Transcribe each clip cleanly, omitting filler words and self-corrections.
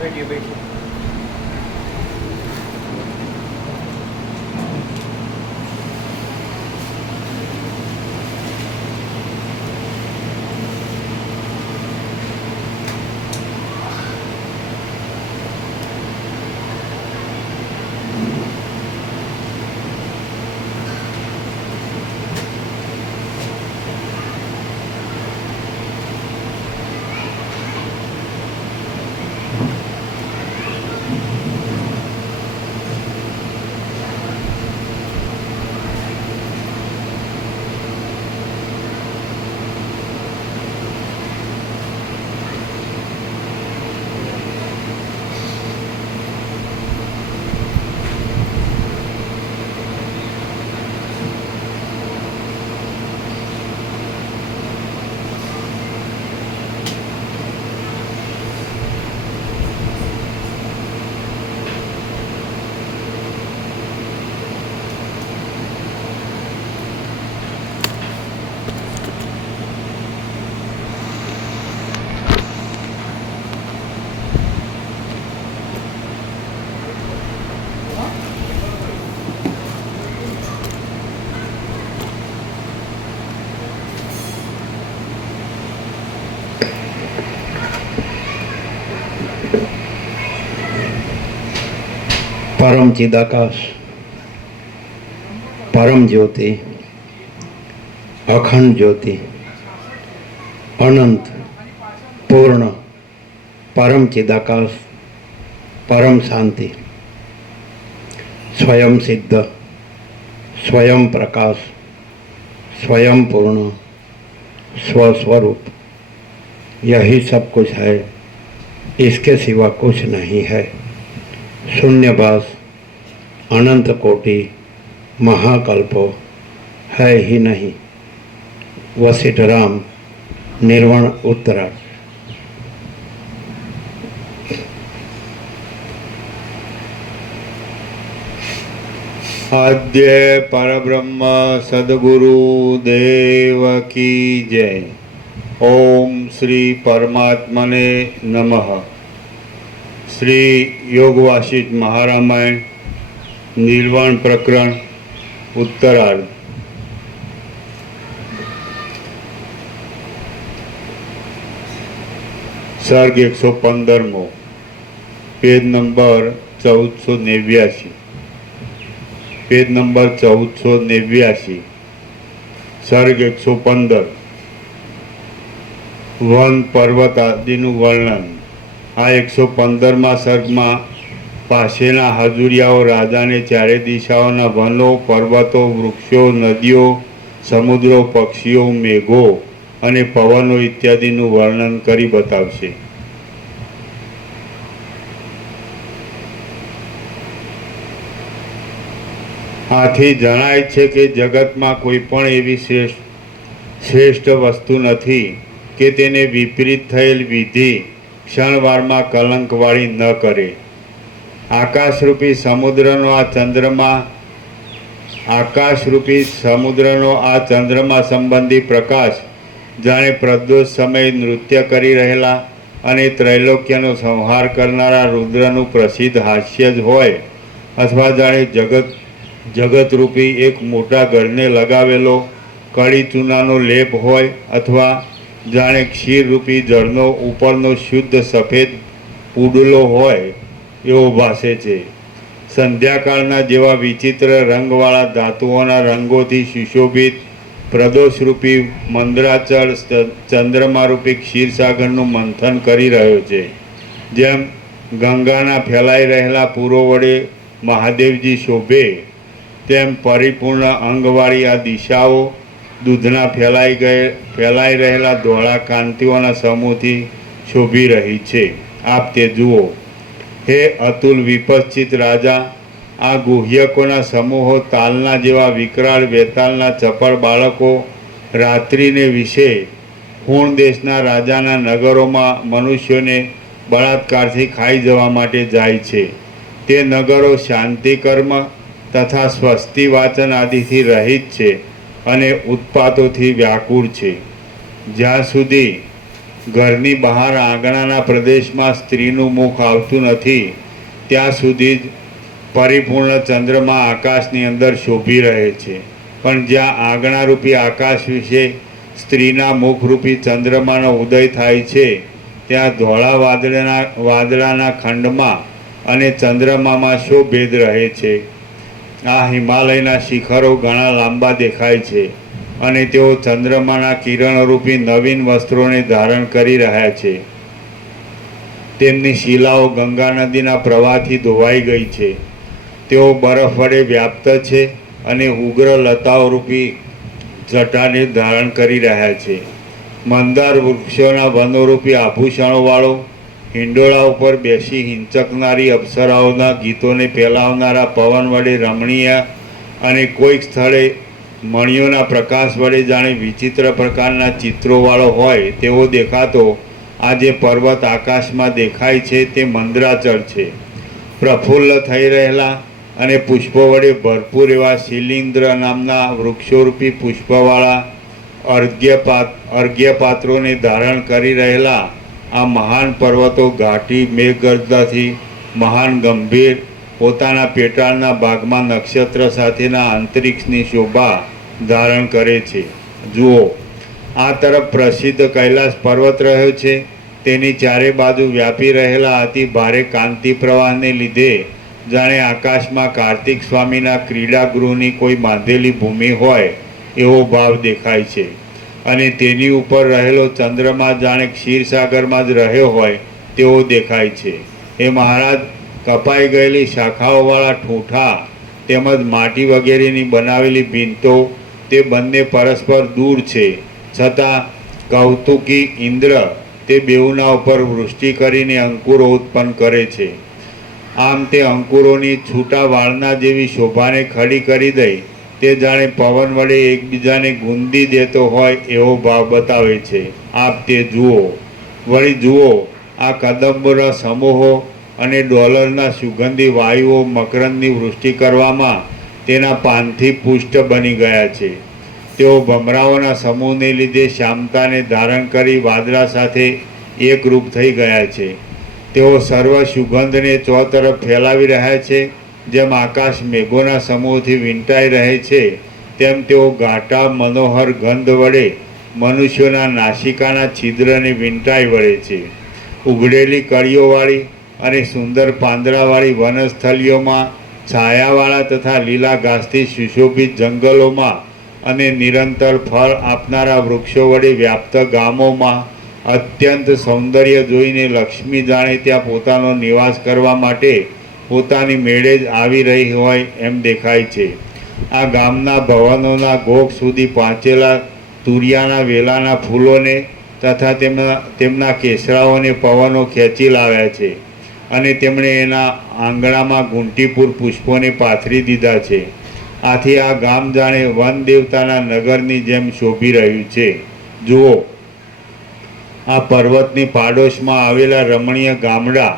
બેઠી બેઠી परम चिदाकाश, परम ज्योति, अखंड ज्योति, अनंत पूर्ण परम चिदाकाश, परम शांति, स्वयं सिद्ध, स्वयं प्रकाश, स्वयं पूर्ण, स्वस्वरूप, यही सब कुछ है, इसके सिवा कुछ नहीं है। शून्यवास, अनंत कोटि, महाकल्पो है ही नहीं। वशिष्ठ राम, निर्वाण उत्तरार्ध। आद्य परब्रह्म सद्गुरु देव की जय। ओम श्री परमात्मने नमः। श्री योग वासिष्ठ महारामायण निर्वाण प्रकरण उत्तरार्ध। सर्ग 115 पेज नंबर 1489। पेज नंबर 1489 सर्ग 115 वन पर्वत आदिનું વર્ણન। આ 115મા સર્ગમાં પાસેના હાજુરિયાઓ રાજાને ચારે દિશાઓના વનો, પર્વતો, વૃક્ષો, નદીઓ, સમુદ્રો, પક્ષીઓ, મેઘો અને પવનો ઇત્યાદિનું વર્ણન કરી બતાવશે। આથી જણાય છે કે જગતમાં કોઈ પણ એવી શ્રેષ્ઠ વસ્તુ નથી કે તેને વિપરીત થયેલ વિધિ ક્ષણવારમાં કલંકવાળી ન કરે। આકાશરૂપી સમુદ્રનો આ ચંદ્રમાં સંબંધી પ્રકાશ જાણે પ્રદોષ સમયે નૃત્ય કરી રહેલા અને ત્રૈલોક્યનો સંહાર કરનારા રુદ્રનું પ્રસિદ્ધ હાસ્ય જ હોય, અથવા જાણે જગતરૂપી એક મોટા ઘરને લગાવેલો કળી ચૂનાનો લેપ હોય, અથવા જાણે ક્ષીરરૂપી જળનો ઉપરનો શુદ્ધ સફેદ પૂડલો હોય એવો ભાસે છે। સંધ્યાકાળના જેવા વિચિત્ર રંગવાળા ધાતુઓના રંગોથી સુશોભિત પ્રદોષરૂપી મંદરાચળ ચંદ્રમારૂપી ક્ષીરસાગરનું મંથન કરી રહ્યો છે। જેમ ગંગાના ફેલાઈ રહેલા પૂરો વડે મહાદેવજી શોભે, તેમ પરિપૂર્ણ અંગવાળી આ દિશાઓ દૂધના ફેલાઈ રહેલા ધોળા કાંતિઓના સમૂહથી શોભી રહી છે। આપ તે જુઓ। હે અતુલ વિપશ્ચિત રાજા, આ ગુહ્યકોના સમૂહો તાલના જેવા વિકરાળ વેતાલના ચપળ બાળકો રાત્રિને વિશે ખૂણ દેશના રાજાના નગરોમાં મનુષ્યોને બળાત્કારથી ખાઈ જવા માટે જાય છે। તે નગરો શાંતિકર્મ તથા સ્વસ્તિ વાચન આદિથી રહિત છે અને ઉત્પાતોથી વ્યાકુળ છે। જ્યાં સુધી ઘરની બહાર આંગણાના પ્રદેશમાં સ્ત્રીનું મુખ આવતું નથી ત્યાં સુધી જ પરિપૂર્ણ ચંદ્રમા આકાશની અંદર શોભી રહે છે. પણ જ્યાં આંગણારૂપી આકાશ વિશે સ્ત્રીના મુખરૂપી ચંદ્રમાનો ઉદય થાય છે ત્યાં ધોળા વાદળાના ખંડમાં અને ચંદ્રમામાં શો ભેદ રહે છે? આ હિમાલયના શિખરો ઘણા લાંબા દેખાય છે અને તેઓ ચંદ્રમાના કિરણોરૂપી નવીન વસ્ત્રોને ધારણ કરી રહ્યા છે. તેમની શિલાઓ ગંગા નદીના પ્રવાહથી ધોવાઈ ગઈ છે. તેઓ બરફ વડે વ્યાપ્ત છે અને ઉગ્ર લતાઓરૂપી જટાને ધારણ કરી રહ્યા છે. મંદાર વૃક્ષોના વનોરૂપી આભૂષણોવાળો હિંડોળા ઉપર બેસી હિંચકનારી અપ્સરાઓના ગીતોને ફેલાવનારા પવન વડે રમણીય અને કોઈક સ્થળે મણિયોના પ્રકાશ વડે જાણે વિચિત્ર પ્રકારના ચિત્રોવાળો હોય તેવો દેખાતો આ જે પર્વત આકાશમાં દેખાય છે તે મંદરાચળ છે. પ્રફુલ્લ થઈ રહેલા અને પુષ્પો વડે ભરપૂર એવા શિલિન્દ્ર નામના વૃક્ષોરૂપી પુષ્પવાળા અર્ઘ્યપાત્રોને ધારણ કરી રહેલા આ મહાન પર્વતો ઘાટી મેઘગર્જનાથી મહાન ગંભીર પોતાના પેટાળના ભાગમાં નક્ષત્ર સાથેના અંતરિક્ષની શોભા ધારણ કરે છે. જુઓ, આ તરફ પ્રસિદ્ધ કૈલાસ પર્વત રહ્યો છે. તેની ચારે બાજુ વ્યાપી રહેલા અતિ ભારે કાંતિ પ્રવાહને લીધે જાણે આકાશમાં કાર્તિક સ્વામીના ક્રીડાગૃહની કોઈ બાંધેલી ભૂમિ હોય એવો ભાવ દેખાય છે. અને તેની ઉપર રહેલો ચંદ્રમા જાણે ક્ષીરસાગરમાં જ રહ્યો હોય તેવો દેખાય છે. એ મહારાજ, કપાઈ ગયેલી શાખાઓવાળા ઠૂંઠા તેમજ માટી વગેરેની બનાવેલી ભીંતો તે બંને પરસ્પર દૂર છે, છતાં કૌતુકી ઇન્દ્ર તે બેઉના ઉપર વૃષ્ટિ કરીને અંકુરો ઉત્પન્ન કરે છે. આમ તે અંકુરોની છૂટા વાળના જેવી શોભાને ખડી કરી દઈ તે જાણે પવન વડે એકબીજાને ગુંદી દેતો હોય એવો ભાવ બતાવે છે. આપ તે જુઓ. વળી જુઓ, આ કદંબોના સમૂહો અને ડોલરના સુગંધી વાયુઓ મકરંદની વૃષ્ટિ કરવામાં તેના પાનથી પુષ્ટ બની ગયા છે. તેઓ ભમરાઓના સમૂહને લીધે શ્યામતાને ધારણ કરી વાદળા સાથે એકરૂપ થઈ ગયા છે. તેઓ સર્વ સુગંધને ચોતરફ ફેલાવી રહ્યા છે. જેમ આકાશ મેઘોના સમૂહથી વીંટાઈ રહે છે તેમ તેઓ ઘાટા મનોહર ગંધ વડે મનુષ્યોના નાસિકાના છિદ્રને વીંટાઈ વળે છે. ઉઘડેલી કળીઓવાળી અને સુંદર પાંદડાવાળી વનસ્થલીઓમાં, છાયાવાળા તથા લીલા ઘાસથી સુશોભિત જંગલોમાં અને નિરંતર ફળ આપનારા વૃક્ષો વડે વ્યાપ્ત ગામોમાં અત્યંત સૌંદર્ય જોઈને લક્ષ્મી જાણે ત્યાં પોતાનો નિવાસ કરવા માટે પોતાની મેળે જ આવી રહી હોય એમ દેખાય છે. આ ગામના ભવનોના ગોખ સુધી પહોંચેલા તુરિયાના વેલાના ફૂલોને તથા તેમના કેસરાઓને પવનો ખેંચી લાવ્યા છે અને તેમણે એના આંગણામાં ગુંટીપુર પુષ્પોને પાથરી દીધા છે. આથી આ ગામ જાણે વન દેવતાના નગરની જેમ શોભી રહ્યું છે. જુઓ, આ પર્વતની પાડોશમાં આવેલા રમણીય ગામડા,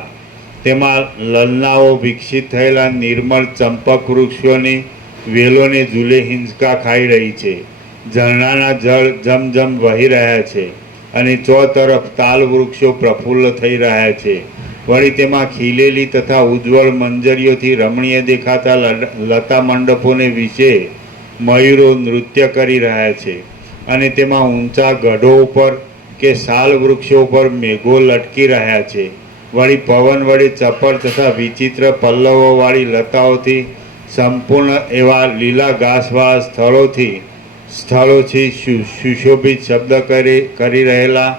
તેમાં લલનાઓ વિકસિત થયેલા નિર્મળ ચંપક વૃક્ષોની વેલોને ઝૂલે હિંચકા ખાઈ રહી છે. ઝરણાના જળ જમજમ વહી રહ્યા છે અને ચોતરફ તાલ વૃક્ષો પ્રફુલ્લ થઈ રહ્યા છે. વળી તેમાં ખીલેલી તથા ઉજ્જવળ મંજરીઓથી રમણીય દેખાતા લતા મંડપોને વિશે મયુરો નૃત્ય કરી રહ્યા છે અને તેમાં ઊંચા ગઢો ઉપર કે સાલ વૃક્ષો ઉપર મેઘો લટકી રહ્યા છે. વળી પવન વડે ચપળ તથા વિચિત્ર પલ્લવોવાળી લતાઓથી સંપૂર્ણ એવા લીલા ઘાસવાળા સ્થળોથી સુશોભિત શબ્દ કરી રહેલા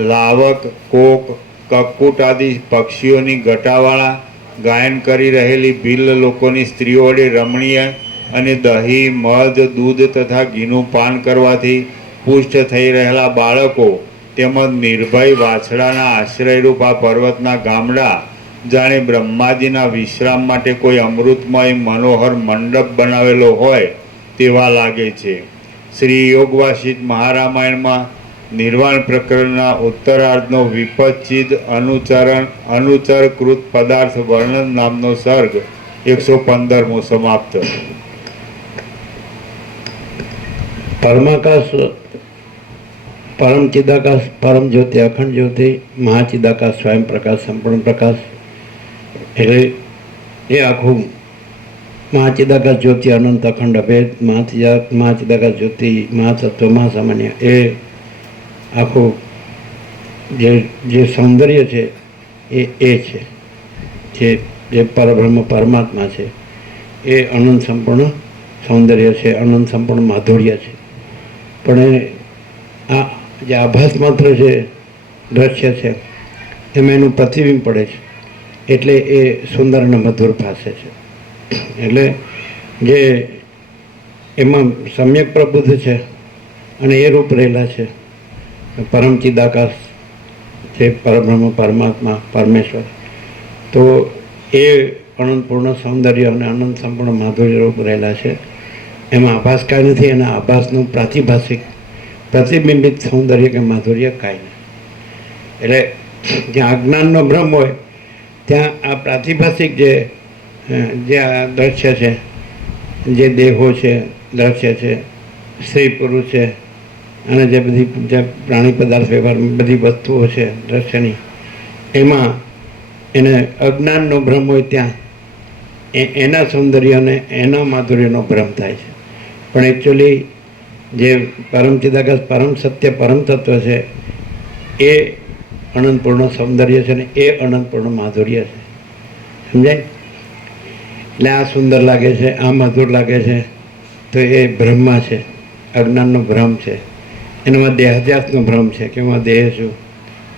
લાવક, કોક, કક્કુટ આદિ પક્ષીઓની ગટાવાળા ગાયન કરી રહેલી ભીલ લોકોની સ્ત્રીઓ વડે રમણીય અને દહીં, મધ, દૂધ તથા ઘીનું પાન કરવાથી પુષ્ટ થઈ રહેલા બાળકો તેમજ નિર્ભય વાછડાના આશ્રયરૂપ આ પર્વતના ગામડા જાણે બ્રહ્માજીના વિશ્રામ માટે કોઈ અમૃતમય મનોહર મંડપ બનાવેલો હોય તેવા લાગે છે. શ્રી યોગવાસિત મહારામાયણમાં નિર્વાણ પ્રકરણના ઉત્તરાર્ધનો વિપચ્છિદ અનુચરકૃત પદાર્થ વર્ણન નામનો સર્ગ 115મો સમાપ્ત. પરમાકાશ પરમ ચિદાકાશ, પરમ જ્યોતિ, અખંડ જ્યોતિ, મહાચિદાકાશ, સ્વયં પ્રકાશ, સંપૂર્ણ પ્રકાશ. એટલે એ આખું મહાચિદાકાશ જ્યોતિ, અનંત અખંડ અભેદ, મહાચિદાકાશ જ્યોતિ, મહાસત્વ, મહાસામાન્ય, એ આખું જે સૌંદર્ય છે એ છે જે પરબ્રહ્મ પરમાત્મા છે. એ અનંત સંપૂર્ણ સૌંદર્ય છે, અનંત સંપૂર્ણ માધુર્ય છે. પણ આ જે આભાસ માત્ર છે, દ્રશ્ય છે, એમાં એનું પ્રતિબિંબ પડે છે, એટલે એ સુંદર અને મધુર ભાષે છે. એટલે જે એમાં સમ્યક પ્રબુદ્ધ છે અને એ રૂપ રહેલા છે, પરમ ચિદાકાશ જે પરબ્રહ્મ પરમાત્મા પરમેશ્વર, તો એ અનંતપૂર્ણ સૌંદર્ય અને અનંત સંપૂર્ણ માધુર્ય રૂપ રહેલા છે. એમાં આભાસ કાંઈ નથી, એના આભાસનું પ્રાતિભાષિક પ્રતિબિંબિત સૌંદર્ય કે માધુર્ય કાંઈ નથી. એટલે જ્યાં અજ્ઞાનનો ભ્રમ હોય ત્યાં આ પ્રાતિભાષિક જે આ દ્રશ્ય છે, જે દેહો છે, દ્રશ્ય છે, સ્ત્રી પુરુષ છે, અને જે બધી જે પ્રાણી પદાર્થ વ્યવહાર બધી વસ્તુઓ છે દ્રશ્યની, એમાં એને અજ્ઞાનનો ભ્રમ હોય ત્યાં એના સૌંદર્ય અને એના માધુર્યનો ભ્રમ થાય છે. પણ એકચ્યુઅલી જે પરમ ચિદાકાશ, પરમ સત્ય, પરમ તત્વ છે, એ અનંતપૂર્ણ સૌંદર્ય છે ને એ અનંતપૂર્ણ માધુર્ય છે. સમજાય? એટલે આ સુંદર લાગે છે, આ મધુર લાગે છે, તો એ બ્રહ્મા છે, અજ્ઞાનનો ભ્રમ છે. એનામાં દેહાધ્યાસનો ભ્રમ છે કે હું દેહ છું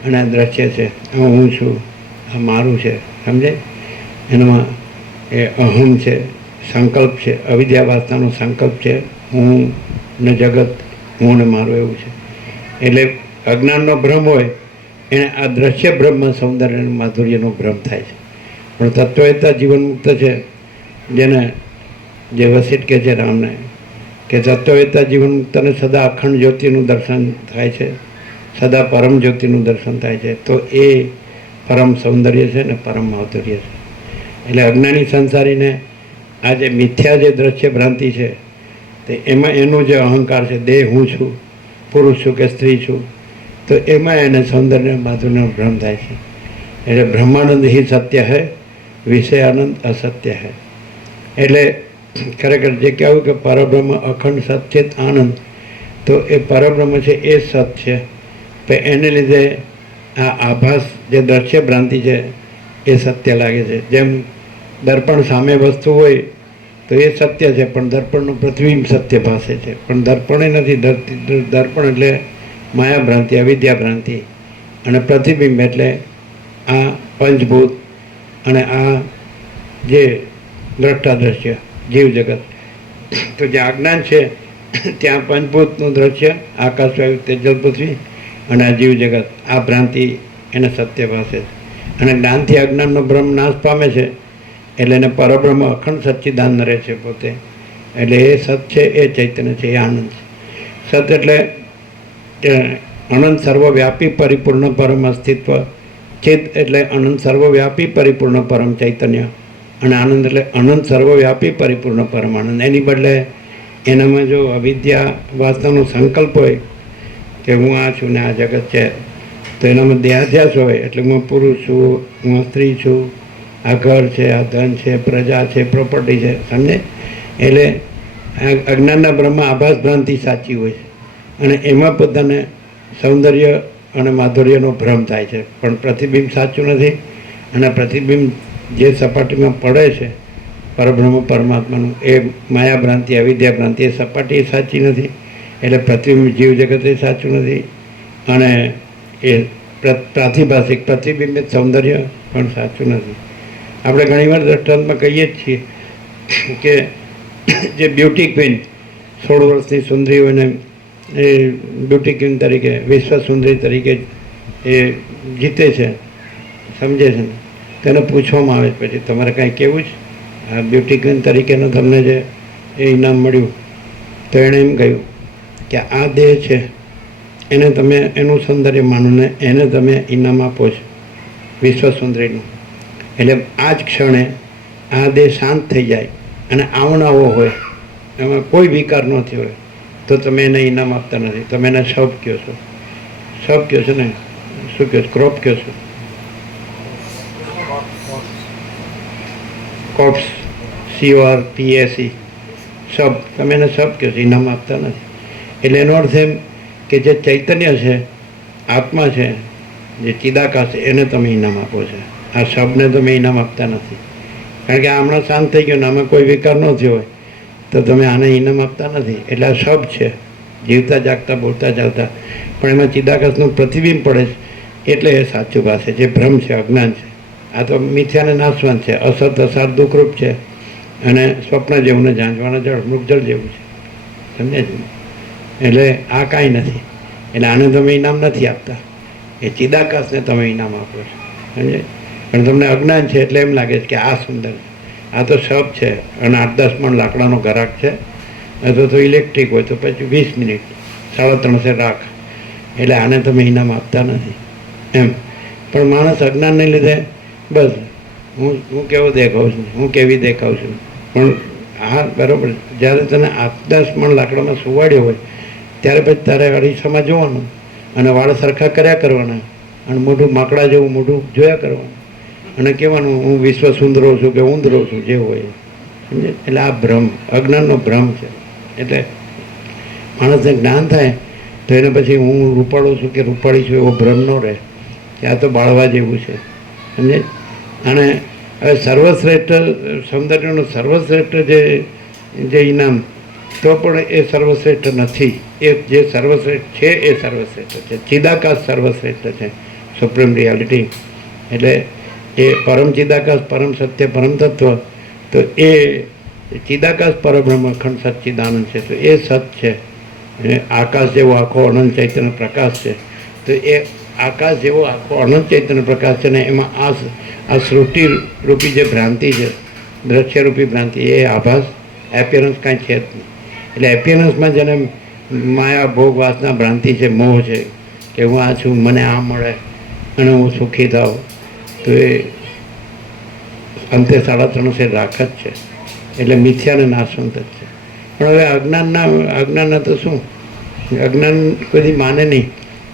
અને આ દ્રશ્ય છે, આ હું છું, આ મારું છે. સમજાય? એનામાં એ અહમ છે, સંકલ્પ છે, અવિદ્યા વાસનાનો સંકલ્પ છે, હું ને જગત, હું ને મારું, એવું છે. એટલે અજ્ઞાનનો ભ્રમ હોય એને આ દ્રશ્ય બ્રહ્મ સૌંદર્ય અને માધુર્યનો ભ્રમ થાય છે. પણ તત્વવેતા જીવન મુક્ત છે, જેને જે વસિષ્ઠ કહે છે રામને કે તત્વવેતા જીવન મુક્તને સદા અખંડ જ્યોતિનું દર્શન થાય છે, સદા પરમ જ્યોતિનું દર્શન થાય છે. તો એ પરમ સૌંદર્ય છે ને પરમ માધુર્ય છે. એટલે અજ્ઞાની સંસારીને આ જે મિથ્યા જે દ્રશ્ય ભ્રાંતિ છે, તો એમાં એનું જે અહંકાર છે, દેહ હું છું, પુરુષ છું કે સ્ત્રી છું, તો એમાં એને સૌંદર્ય માધુર્યનો ભ્રમ થાય છે. એટલે બ્રહ્માનંદ હિ સત્ય હૈ, વિષયાનંદ અસત્ય હૈ. એટલે ખરેખર જે કહેવું કે પરબ્રહ્મ અખંડ સચ્ચિત આનંદ, તો એ પરબ્રહ્મ છે એ સત છે. તો એને લીધે આ આભાસ જે દ્રશ્ય ભ્રાંતિ છે એ સત્ય લાગે છે. જેમ દર્પણ સામે વસ્તુ હોય તો એ સત્ય છે, પણ દર્પણનું પ્રતિબિંબ સત્ય ભાષે છે. પણ દર્પણ એ નથી, દર્પણ એટલે માયા ભ્રાંતિ, અવિદ્યા ભ્રાંતિ, અને પ્રતિબિંબ એટલે આ પંચભૂત અને આ જે દ્રષ્ટા દ્રશ્ય જીવ જગત. તો જે અજ્ઞાન છે ત્યાં પંચભૂતનું દ્રશ્ય, આકાશ, વાયુ, તેજલ, પૃથ્વી, અને આ જીવ જગત, આ ભ્રાંતિ એને સત્ય ભાષે છે. અને જ્ઞાનથી અજ્ઞાનનો ભ્રમ નાશ પામે છે, એટલે એને પરબ્રહ્મ અખંડ સચ્ચિદાનંદ રહે છે પોતે. એટલે એ સત છે, એ ચૈતન્ય છે, એ આનંદ છે. સત એટલે અનંત સર્વવ્યાપી પરિપૂર્ણ પરમ અસ્તિત્વ. ચિત એટલે અનંત સર્વવ્યાપી પરિપૂર્ણ પરમ ચૈતન્ય. અને આનંદ એટલે અનંત સર્વવ્યાપી પરિપૂર્ણ પરમ આનંદ. એની બદલે એનામાં જો અવિદ્યા વાસનાનો સંકલ્પ હોય કે હું આ છું ને આ જગત છે, તો એનામાં દેહાધ્યાસ હોય, એટલે હું પુરુષ છું, હું સ્ત્રી છું, આ ઘર છે, આ ધન છે, પ્રજા છે, પ્રોપર્ટી છે. સમજે? એટલે અજ્ઞાનના બ્રહ્મમાં આભાસ ભ્રાંતિ સાચી હોય છે, અને એમાં પોતાને સૌંદર્ય અને માધુર્યનો ભ્રમ થાય છે. પણ પ્રતિબિંબ સાચું નથી, અને પ્રતિબિંબ જે સપાટીમાં પડે છે પરબ્રહ્મ પરમાત્માનું, એ માયા ભ્રાંતિ, અવિદ્યા ભ્રાંતિ, એ સપાટી સાચી નથી. એટલે પ્રતિબિંબ જીવ જગત એ સાચું નથી, અને એ પ્રાતિભાષિક પ્રતિબિંબિત સૌંદર્ય પણ સાચું નથી. આપણે ઘણીવાર દ્રષ્ટાંતમાં કહીએ જ છીએ કે જે બ્યુટી ક્વીન 16 વર્ષની સુંદરી હોય ને એ બ્યુટી ક્વીન તરીકે, વિશ્વ સુંદરી તરીકે એ જીતે છે, સમજે છે ને, તેને પૂછવામાં આવે પછી તમારે કાંઈ કહેવું છે આ બ્યુટી ક્વીન તરીકેનું તમને જે એ ઇનામ મળ્યું? તો એણે એમ કહ્યું કે આ દેહ છે એને તમે એનું સૌંદર્ય માનો ને એને તમે ઇનામ આપો છો વિશ્વ સુંદરીનું. એટલે આ જ ક્ષણે આ દેહ શાંત થઈ જાય અને આવનાવો હોય, એમાં કોઈ વિકાર ન થયો હોય, તો તમે એને ઇનામ આપતા નથી, તમે એને શબ કહો છો. સબ કહો છો ને, શું કહો છો? ક્રોપ કહો છો? કોપ્સ, CORPSE, સબ. તમે એને સબ કહો છો, ઇનામ આપતા નથી. એટલે એનો અર્થ એમ કે જે ચૈતન્ય છે, આત્મા છે, જે ચિદાકાશ છે, એને તમે ઇનામ આપો છો. આ શબને તમે ઇનામ આપતા નથી. કારણ કે આ હમણાં શાંત થઈ ગયો ને આમાં કોઈ વિકાર ન થયો હોય તો તમે આને ઇનામ આપતા નથી. એટલે આ શબ છે, જીવતા જાગતા બોલતા ચાલતા, પણ એમાં ચિદાકાશનું પ્રતિબિંબ પડે છે એટલે એ સાચું પાસે જે ભ્રમ છે, અજ્ઞાન છે. આ તો મિથ્યાને નાશવાન છે, અસત અસાર દુઃખરૂપ છે, અને સ્વપ્ન જેવું ને ઝાંઝવાના જળ મૃગજળ જેવું છે. સમજે છે? એટલે આ કાંઈ નથી. એટલે આને તમે ઇનામ નથી આપતા, એ ચિદાકાશને તમે ઇનામ આપો છો. સમજે? પણ તમને અજ્ઞાન છે એટલે એમ લાગે છે કે આ સુંદર છે, આ તો શબ છે, અને 8-10 મણ લાકડાનો ઘરાક છે, અથવા તો ઇલેક્ટ્રિક હોય તો પછી 20 મિનિટ 350 રાખ. એટલે આને તમે ઇનામ આપતા નથી એમ. પણ માણસ અજ્ઞાનને લીધે બસ હું કેવો દેખાઉં છું, હું કેવી દેખાઉં છું. પણ હા બરાબર, જ્યારે તને 8-10 મણ લાકડામાં સુવાડ્યો હોય ત્યારે પછી તારે અરીસામાં જોવાનું અને વાળ સરખા કર્યા કરવાના અને મોઢું માકડા જેવું મોઢું જોયા કરવાનું અને કહેવાનું હું વિશ્વ સુંદરો છું કે ઊંદરો છું, જે હોય. સમજે? એટલે આ ભ્રમ, અજ્ઞાનનો ભ્રમ છે. એટલે માણસને જ્ઞાન થાય તો એને પછી હું રૂપાળો છું કે રૂપાળી છું એવો ભ્રમ ન રહે કે આ તો બાળવા જેવું છે. સમજે? અને હવે સર્વશ્રેષ્ઠ સૌંદર્યનું સર્વશ્રેષ્ઠ જે ઇનામ, તો પણ એ સર્વશ્રેષ્ઠ નથી. એ જે સર્વશ્રેષ્ઠ છે એ સર્વશ્રેષ્ઠ છે. ચિદાકાશ સર્વશ્રેષ્ઠ છે, સુપ્રીમ રિયાલિટી. એટલે એ પરમ ચિદાકાશ, પરમ સત્ય, પરમ તત્વ. તો એ ચિદાકાશ પરબ્રહ્મ અખંડ સચ્ચિદાનંદ છે. તો એ સત છે. આકાશ જેવો આખો અનંત ચૈતન્ય પ્રકાશ છે. તો એ આકાશ જેવો આખો અનંત ચૈતન્ય પ્રકાશ છે ને એમાં આ સૃષ્ટિ રૂપી જે ભ્રાંતિ છે, દ્રશ્યરૂપી ભ્રાંતિ, એ આભાસ એપિયરન્સ કાંઈ છે જ નહીં. એટલે એપિયરન્સમાં જેને માયા ભોગ વાસના ભ્રાંતિ છે, મોહ છે કે હું આ છું, મને આ મળે અને હું સુખી થાઉં, તો એ અંતે 3.5 રાખ જ છે. એટલે મિથ્યાને નાશવંત જ છે. પણ હવે અજ્ઞાનના તો શું, અજ્ઞાન કોઈ માને નહીં.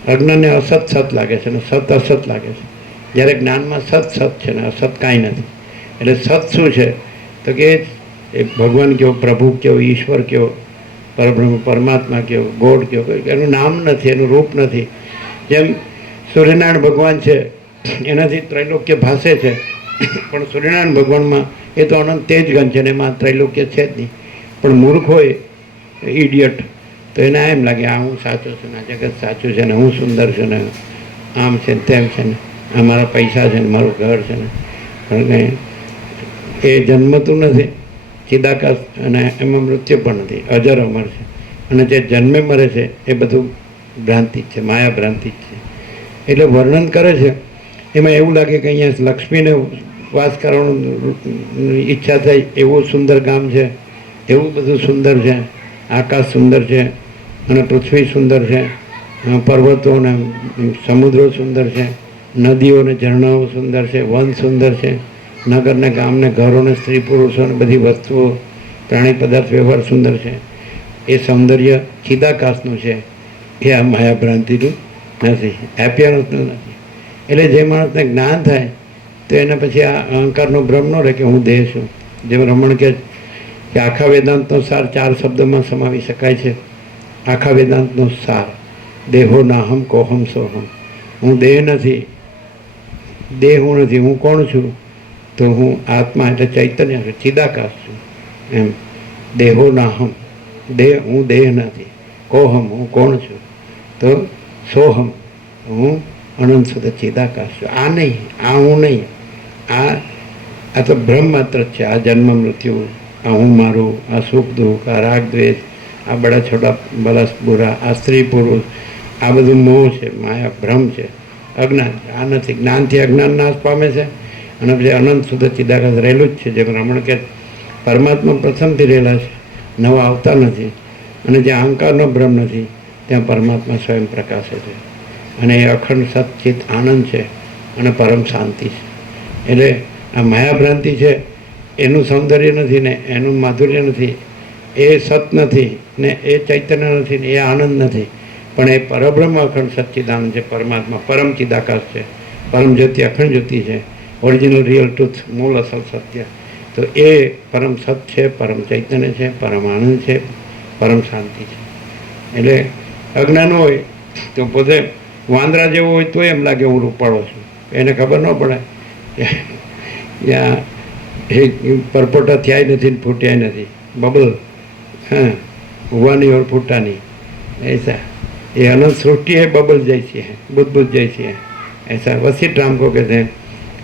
અજ્ઞાનને અસત સત લાગે છે ને સત અસત લાગે છે, જ્યારે જ્ઞાનમાં સત સત છે ને અસત કાંઈ નથી. એટલે સત શું છે તો કે એ ભગવાન કયો, પ્રભુ કયો, ઈશ્વર કયો, પરબ્રહ્મ પરમાત્મા કયો, ગોડ કયો, એનું નામ નથી, એનું રૂપ નથી. જેમ સૂર્યનારાયણ ભગવાન છે એનાથી ત્રૈલોક્ય ભાસે છે, પણ સૂર્યનારાયણ ભગવાનમાં એ તો અનંત તેજગન છે ને એમાં ત્રૈલોક્ય છે જ નહીં. પણ મૂર્ખ હોય, ઇડિયટ, તો એને એમ લાગે આ હું સાચો છું ને આ જગત સાચું છે ને હું સુંદર છું ને આમ છે ને તેમ છે ને આ મારા પૈસા છે ને મારું ઘર છે ને. પણ એ જન્મતું નથી ચિદાકાશ, અને એમાં મૃત્યુ પણ નથી, અજર અમર છે. અને જે જન્મે મરે છે એ બધું ભ્રાંતિ જ છે, માયા ભ્રાંતિ જ છે. એટલે વર્ણન કરે છે એમાં એવું લાગે કે અહીંયા લક્ષ્મીને વાસ કરવાની ઈચ્છા થઈ, એવું સુંદર ગામ છે, એવું બધું સુંદર છે, આકાશ સુંદર છે અને પૃથ્વી સુંદર છે, પર્વતો અને સમુદ્રો સુંદર છે, નદીઓ અને ઝરણાઓ સુંદર છે, વન સુંદર છે, નગરને ગામને ઘરોને સ્ત્રી પુરુષો અને બધી વસ્તુઓ પ્રાણી પદાર્થ વ્યવહાર સુંદર છે. એ સૌંદર્ય ચિદાકાશનું છે, એ આ માયા ભ્રાંતિનું નથી, એપિયરન્સનું નથી. એટલે જે માણસને જ્ઞાન થાય તો એને પછી આ અહંકારનો ભ્રમ ન રહે કે હું દેહ છું. જેમ રમણ કે આખા વેદાંતનો સાર 4 શબ્દોમાં સમાવી શકાય છે. આખા વેદાંતનો સાર, દેહો નાહમ કોહમ સોહમ. હું દેહ નથી, દેહ હું નથી. હું કોણ છું? તો હું આત્મા એટલે ચૈતન્ય છું, ચિદાકાશ છું એમ. દેહો નાહમ, દેહ હું દેહ નથી. કોહમ હું કોણ છું? તો સોહમ હું અનંત શુદ્ધ ચિદાકાશ છું. આ નહીં, આ હું નહીં. આ તો બ્રહ્મ માત્ર જ છે. આ જન્મ મૃત્યુ, આ હું મારું, આ સુખ દુઃખ, આ રાગ દ્વેષ, આ બડા છોટા બલસ બુરા, આ સ્ત્રી પુરુષ, આ બધું મોહ છે, માયા ભ્રમ છે, અજ્ઞાન છે. આ નથી. જ્ઞાનથી અજ્ઞાન નાશ પામે છે અને પછી અનંત શુદ્ધ ચિદાકાશ રહેલું જ છે. જેમ રમણ કે પરમાત્મા પ્રથમથી રહેલા છે, નવા આવતા નથી. અને જ્યાં અહંકારનો ભ્રમ નથી ત્યાં પરમાત્મા સ્વયં પ્રકાશે છે. અને એ અખંડ સચ્ચિત આનંદ છે અને પરમ શાંતિ છે. એટલે આ માયાભ્રાંતિ છે એનું સૌંદર્ય નથી ને એનું માધુર્ય નથી, એ સત નથી ને એ ચૈતન્ય નથી ને એ આનંદ નથી. પણ એ પરબ્રહ્મ અખંડ સચ્ચિદાનંદ છે, પરમાત્મા પરમ ચિદાકાશ છે, પરમ જ્યોતિ અખંડ જ્યોતિ છે, ઓરિજિનલ રિયલ ટ્રુથ, મૂળ અસલ સત્ય. તો એ પરમ સત છે, પરમ ચૈતન્ય છે, પરમ આનંદ છે, પરમ શાંતિ છે. એટલે અજ્ઞાન હોય તો પોતે વાંદરા જેવો હોય તો એમ લાગે હું રૂપાળો છું, એને ખબર ન પડે ત્યાં એ પરપોટા થયા નથી ને ફૂટ્યા નથી, બબલ हाँ हुआ नहीं और फूटा नहीं, ऐसा ये अनंत सृष्टि है, बबल जैसी है, बुद्ध जैसी है. ऐसा वशिष्ठ राम को कहते हैं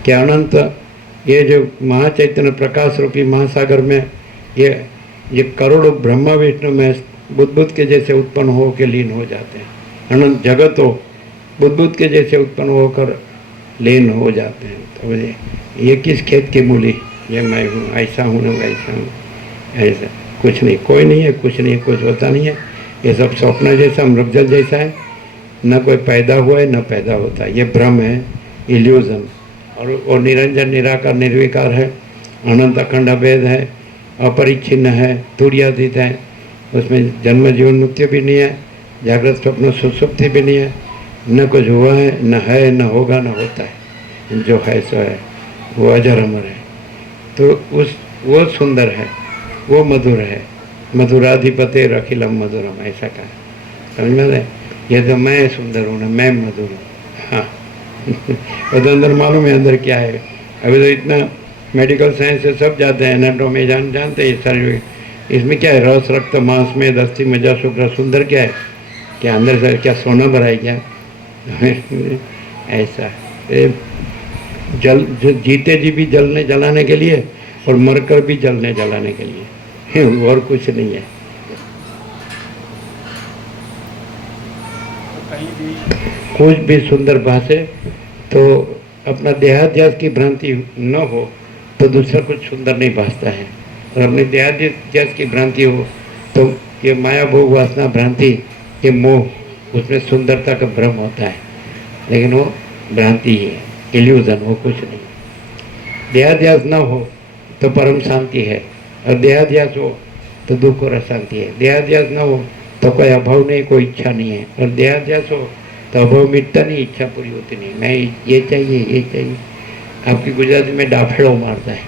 कि अनंत ये जो महाचैतन्य प्रकाश रूपी महासागर में ये करोड़ों ब्रह्मा विष्णु में बुद्ध के जैसे उत्पन्न हो के लीन हो जाते हैं. अनंत जगतों बुद्ध के जैसे उत्पन्न होकर लीन हो जाते हैं. तो ये किस खेत की मूली, ये मैं हूँ, ऐसा हूँ ना वैसा हूँ, ऐसा कुछ नहीं, कोई नहीं है, कुछ नहीं, कुछ होता नहीं है. ये सब स्वप्न जैसा, मृगजल जैसा है, न कोई पैदा हुआ है न पैदा होता है. ये भ्रम है, इल्यूजन. और वो निरंजन निराकार निर्विकार है, अनंत अखंड अभेद है, अपरिच्छिन्न है, तुर्यातीत है. उसमें जन्म जीवन मृत्यु भी नहीं है, जागृत स्वप्न सुसुप्ति भी नहीं है, न कुछ हुआ है, न होगा, न होता है. जो है सो है, वो अजर अमर है. तो वो सुंदर है, वो मधुर है. मधुराधिपते अखिलम मधुरम, ऐसा कहा. समझ में? ये तो मैं सुंदर हूँ ना, मैं मधुर हूँ. हाँ वो तो अंदर मालूम है अंदर क्या है. अभी तो इतना मेडिकल साइंस से सब जाते हैं, एनाटॉमी जानते हैं सारी. इसमें क्या है, रस रक्त मांस में अस्थि मज्जा शुक्र, सुंदर क्या है, क्या अंदर से क्या सोना भराई क्या ऐसा. जल जीते जी भी जलने जलाने के लिए और मरकर भी जलने जलाने के लिए, और कुछ नहीं है. कुछ भी सुंदर भाषे तो अपना देहाध्यास की भ्रांति न हो तो दूसरा कुछ सुंदर नहीं भासता है. और अपने देहाध्यास की भ्रांति हो तो ये माया भोग वासना भ्रांति, ये मोह, उसमें सुंदरता का भ्रम होता है, लेकिन वो भ्रांति ही है, इल्यूजन, वो कुछ नहीं. देहाध्यास न हो तो परम शांति है, और देहाध्यास हो तो दुख और अशांति है. देहाध्यास न हो तो कोई अभाव नहीं, कोई इच्छा नहीं है, और देहाध्यास हो तो अभाव मिटता नहीं, इच्छा पूरी होती नहीं. मैं ये चाहिए, ये चाहिए. आपकी गुजराती में डाफेड़ो मारता है,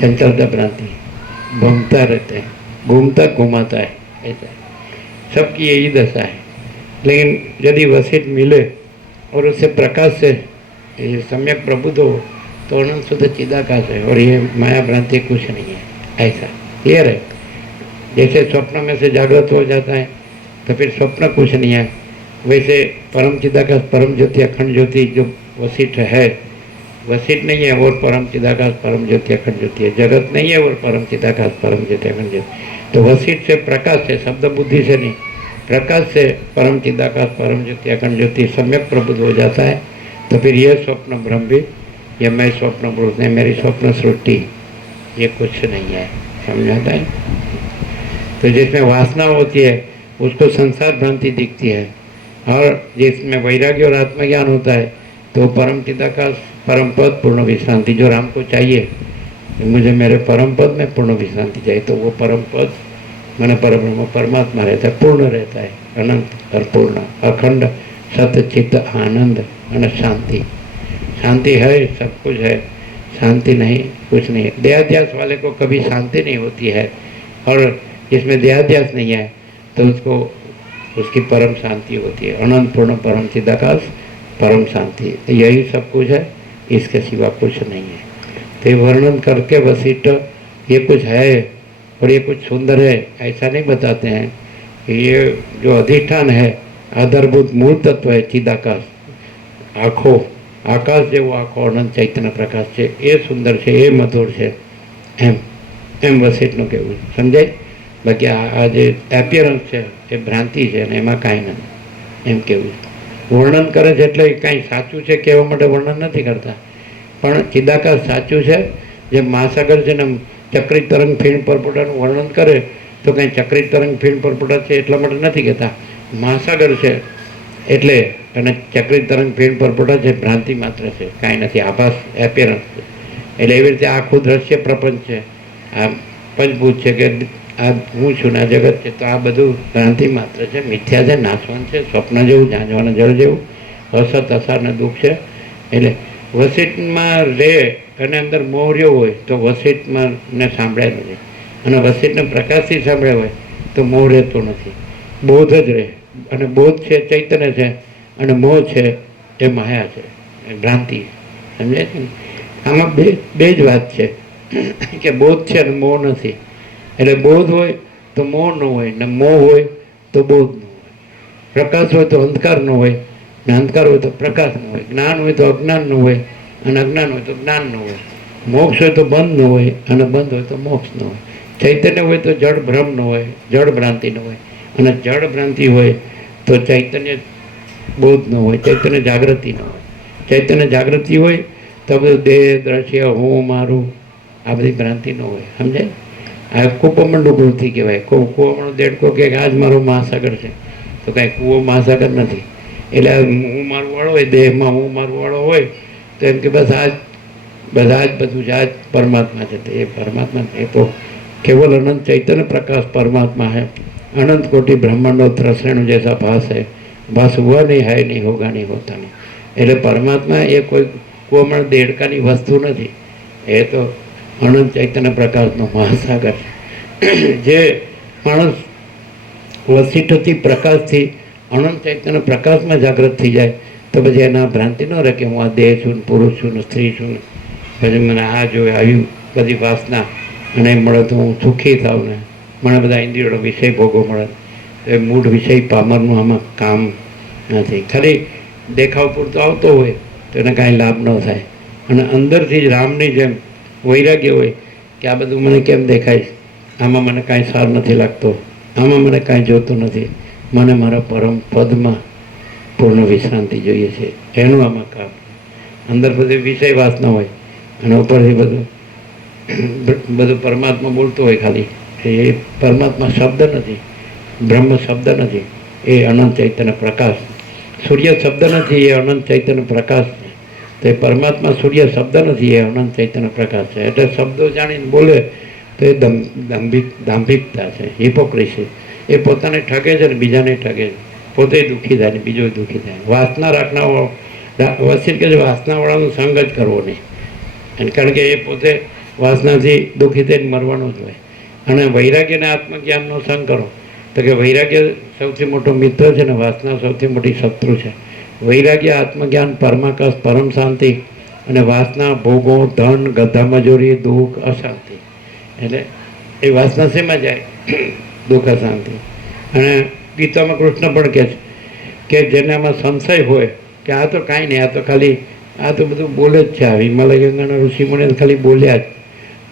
चंचलता भ्रांति, घूमता रहता है, घूमता घुमाता है, ऐसा सबकी यही दशा है. लेकिन यदि वशिष्ठ मिले और उससे प्रकाश से सम्यक प्रबुद्ध हो तो अनंत शुद्ध चिदाकाश है, और ये माया भ्रांति कुछ नहीं है. ऐसा क्लियर है. जैसे स्वप्न में से जागृत हो जाता है तो फिर स्वप्न कुछ नहीं है, वैसे परम चिदाकाश परम ज्योति अखंड ज्योति जो वशिष्ठ है, वशिष्ठ नहीं है और परम चिदाकाश परम ज्योति अखंड ज्योति है. जगत नहीं है और परम चिदाकाश परम ज्योति अखंड ज्योति. तो वशिष्ठ से प्रकाश से, शब्द बुद्धि से नहीं, प्रकाश से परम चिदाकाश परम ज्योति अखंड ज्योति सम्यक प्रबुद्ध हो जाता है. तो फिर यह स्वप्न भ्रम भी, यह मैं स्वप्न पुरुष नहीं, मेरी स्वप्न सृष्टि, ये कुछ नहीं है. समझाता है. तो जिसमें वासना होती है उसको संसार भ्रांति दिखती है, और जिसमें वैराग्य और आत्मज्ञान होता है तो परम चिदाकाश परम पद पूर्ण विश्रांति, जो राम को चाहिए, मुझे मेरे परम पद में पूर्ण विश्रांति चाहिए, तो वो परम पद मैंने परब्रह्म परमात्मा रहता है, पूर्ण रहता है, अनंत और पूर्ण अखंड सत्य चित्त आनंद और शांति. शांति है, सब कुछ है, शांति नहीं कुछ नहीं है. देहाध्यास वाले को कभी शांति नहीं होती है, और जिसमें देहाध्यास नहीं है तो उसको उसकी परम शांति होती है. अनंत पूर्ण परम चिदाकाश परम शांति, तो यही सब कुछ है, इसके सिवा कुछ नहीं है. तो ये वर्णन करके वशिष्ठ ये कुछ है और ये कुछ सुंदर है ऐसा नहीं बताते हैं. ये जो अधिष्ठान है, आधारभूत मूल तत्व है चिदाकाश, आँखों आकाश જેવો આખો અનંત ચૈતન્ય પ્રકાશ છે, એ સુંદર છે, એ મધુર છે, એમ વશિષ્ઠનું કહેવું. સમજાય? બાકી આ જે એપિયરન્સ છે એ ભ્રાંતિ છે અને એમાં કાંઈ નથી, એમ કહેવું. વર્ણન કરે છે એટલે કાંઈ સાચું છે કહેવા માટે વર્ણન નથી કરતા, પણ ચિદાકાશ સાચું છે. જે મહાસાગર છે ને ચક્રિત તરંગ ફીણ પરપોટાનું વર્ણન કરે તો કંઈ ચક્રિત તરંગ ફીણ પરપોટા છે એટલા માટે નથી કહેતા, મહાસાગર છે એટલે. અને ચક્રિત તરંગ ફીણ પરપોટા છે ભ્રાંતિ માત્ર છે, કાંઈ નથી, આભાસ એપિયરન્સ છે. એટલે એવી રીતે આખું દ્રશ્ય પ્રપંચ છે, આ પંચભૂત છે કે આ હું છું ને આ જગત છે, તો આ બધું ભ્રાંતિ માત્ર છે, મિથ્યા છે, નાશવંત છે, સ્વપ્ન જેવું, ઝાંઝવાના જળ જેવું, અસત અસાર ને દુઃખ છે. એટલે વસીટમાં રહે અને અંદર મોહ રહ્યો હોય તો વસીટમાં ને સાંભળ્યા નથી, અને વસીટને પ્રકાશથી સાંભળ્યા હોય તો મોહ રહેતો નથી, બોધ જ રહે. અને બોધ છે ચૈતન્ય છે, અને મોહ છે એ માયા છે, એ ભ્રાંતિ. સમજાય છે ને? આમાં બે જ વાત છે કે બોધ છે અને મોહ નથી. એટલે બોધ હોય તો મોહ ન હોય, ને મોહ હોય તો બોધ ન હોય. પ્રકાશ હોય તો અંધકાર ન હોય, ને અંધકાર હોય તો પ્રકાશ ન હોય. જ્ઞાન હોય તો અજ્ઞાન ન હોય, અને અજ્ઞાન હોય તો જ્ઞાન ન હોય. મોક્ષ હોય તો બંધ ન હોય, અને બંધ હોય તો મોક્ષ ન હોય. ચૈતન્ય હોય તો જડ ભ્રમ ન હોય, જડ ભ્રાંતિ ન હોય, અને જડ ભ્રાંતિ હોય તો ચૈતન્ય બોધ ન હોય, ચૈતન્ય જાગૃતિ ન હોય. ચૈતન્ય જાગૃતિ હોય તો બધું દેહ દ્રશ્ય હું મારું આ બધી ભ્રાંતિ ન હોય. સમજાય? આ કૂપમંડું વૃત્તિ કહેવાય. કૂવામણો દેડકો કે આજ મારો મહાસાગર છે, તો કાંઈ કૂવો મહાસાગર નથી. એટલે હું મારું વાળો હોય, દેહમાં હું મારું વાળો હોય તો એમ કે બસ આ જ બધા જ બધું જ આ જ પરમાત્મા છે. એ પરમાત્મા એ તો केवल अनंत चैतन्य प्रकाश परमात्मा है. अनंत कोटि ब्रह्मांडो त्रसरेणु जैसा भास है, भास हुआ नहीं, है नहीं, होगा नहीं, होता नहीं. એટલે પરમાત્મા એ કોઈ કોમળ દેડકાની વસ્તુ નથી, એ તો અનંત ચૈતન્ય પ્રકાશનો મહાસાગર છે. જે માણસ વસીઠથી પ્રકાશથી અનંત ચૈતન્ય પ્રકાશમાં જાગૃત થઈ જાય તો પછી એના ભ્રાંતિ ન રહે કે હું આ દેહ છું, પુરુષ છું, સ્ત્રી છું, પછી મને આ જોઈએ આવી બધી વાસના, અને એમ મળે તો હું સુખી થાઉં ને મને બધા ઇન્દ્રિયોનો વિષય ભોગો મળે. એ મૂળ વિષય પામરનું આમાં કામ નથી. ખાલી દેખાવ પૂરતો આવતો હોય તો એને કાંઈ લાભ ન થાય. અને અંદરથી જ રામની જેમ વૈરાગ્ય હોય કે આ બધું મને કેમ દેખાય, આમાં મને કાંઈ સાર નથી લાગતો, આમાં મને કાંઈ જોતું નથી, મને મારા પરમ પદમાં પૂર્ણ વિશ્રાંતિ જોઈએ છે, એનું આમાં કામ. અંદર બધી વિષય વાસના હોય અને ઉપરથી બધું બધું પરમાત્મા બોલતો હોય, ખાલી એ પરમાત્મા શબ્દ નથી, બ્રહ્મ શબ્દ નથી, એ અનંત ચૈતન્ય પ્રકાશ. સૂર્ય શબ્દ નથી, એ અનંત ચૈતન્ય પ્રકાશ છે. તો એ પરમાત્મા સૂર્ય શબ્દ નથી, એ અનંત ચૈતન્ય પ્રકાશ છે. એટલે શબ્દો જાણીને બોલે તો એ દાંભિકતા છે, હિપોક્રેસી. એ પોતાને ઠગે છે ને બીજાને ઠગે છે, પોતે દુઃખી થાય ને બીજો દુઃખી થાય. વાસના રાખનારો વસીલ કે વાસનાવાળાનો સંગ જ કરવો નહીં, કારણ કે એ પોતે વાસનાથી દુઃખી થઈને મરવાનો જ હોય. અને વૈરાગ્યને આત્મજ્ઞાનનો સંગ કરો તો કે વૈરાગ્ય સૌથી મોટો મિત્ર છે ને વાસના સૌથી મોટી શત્રુ છે. વૈરાગ્ય આત્મજ્ઞાન, પરમાકાશ, પરમ શાંતિ, અને વાસના ભોગો, ધન, ગધા મજૂરી, દુઃખ, અશાંતિ. એટલે એ વાસના શેમાં જાય? દુઃખ, અશાંતિ. અને ગીતામાં કૃષ્ણ પણ કહે છે કે જેનામાં સંશય હોય કે આ તો કાંઈ નહીં, આ તો ખાલી આ તો બધું બોલે જ છે, આ હિમાલય ગંગાના ઋષિમુનિ ખાલી બોલ્યા જ,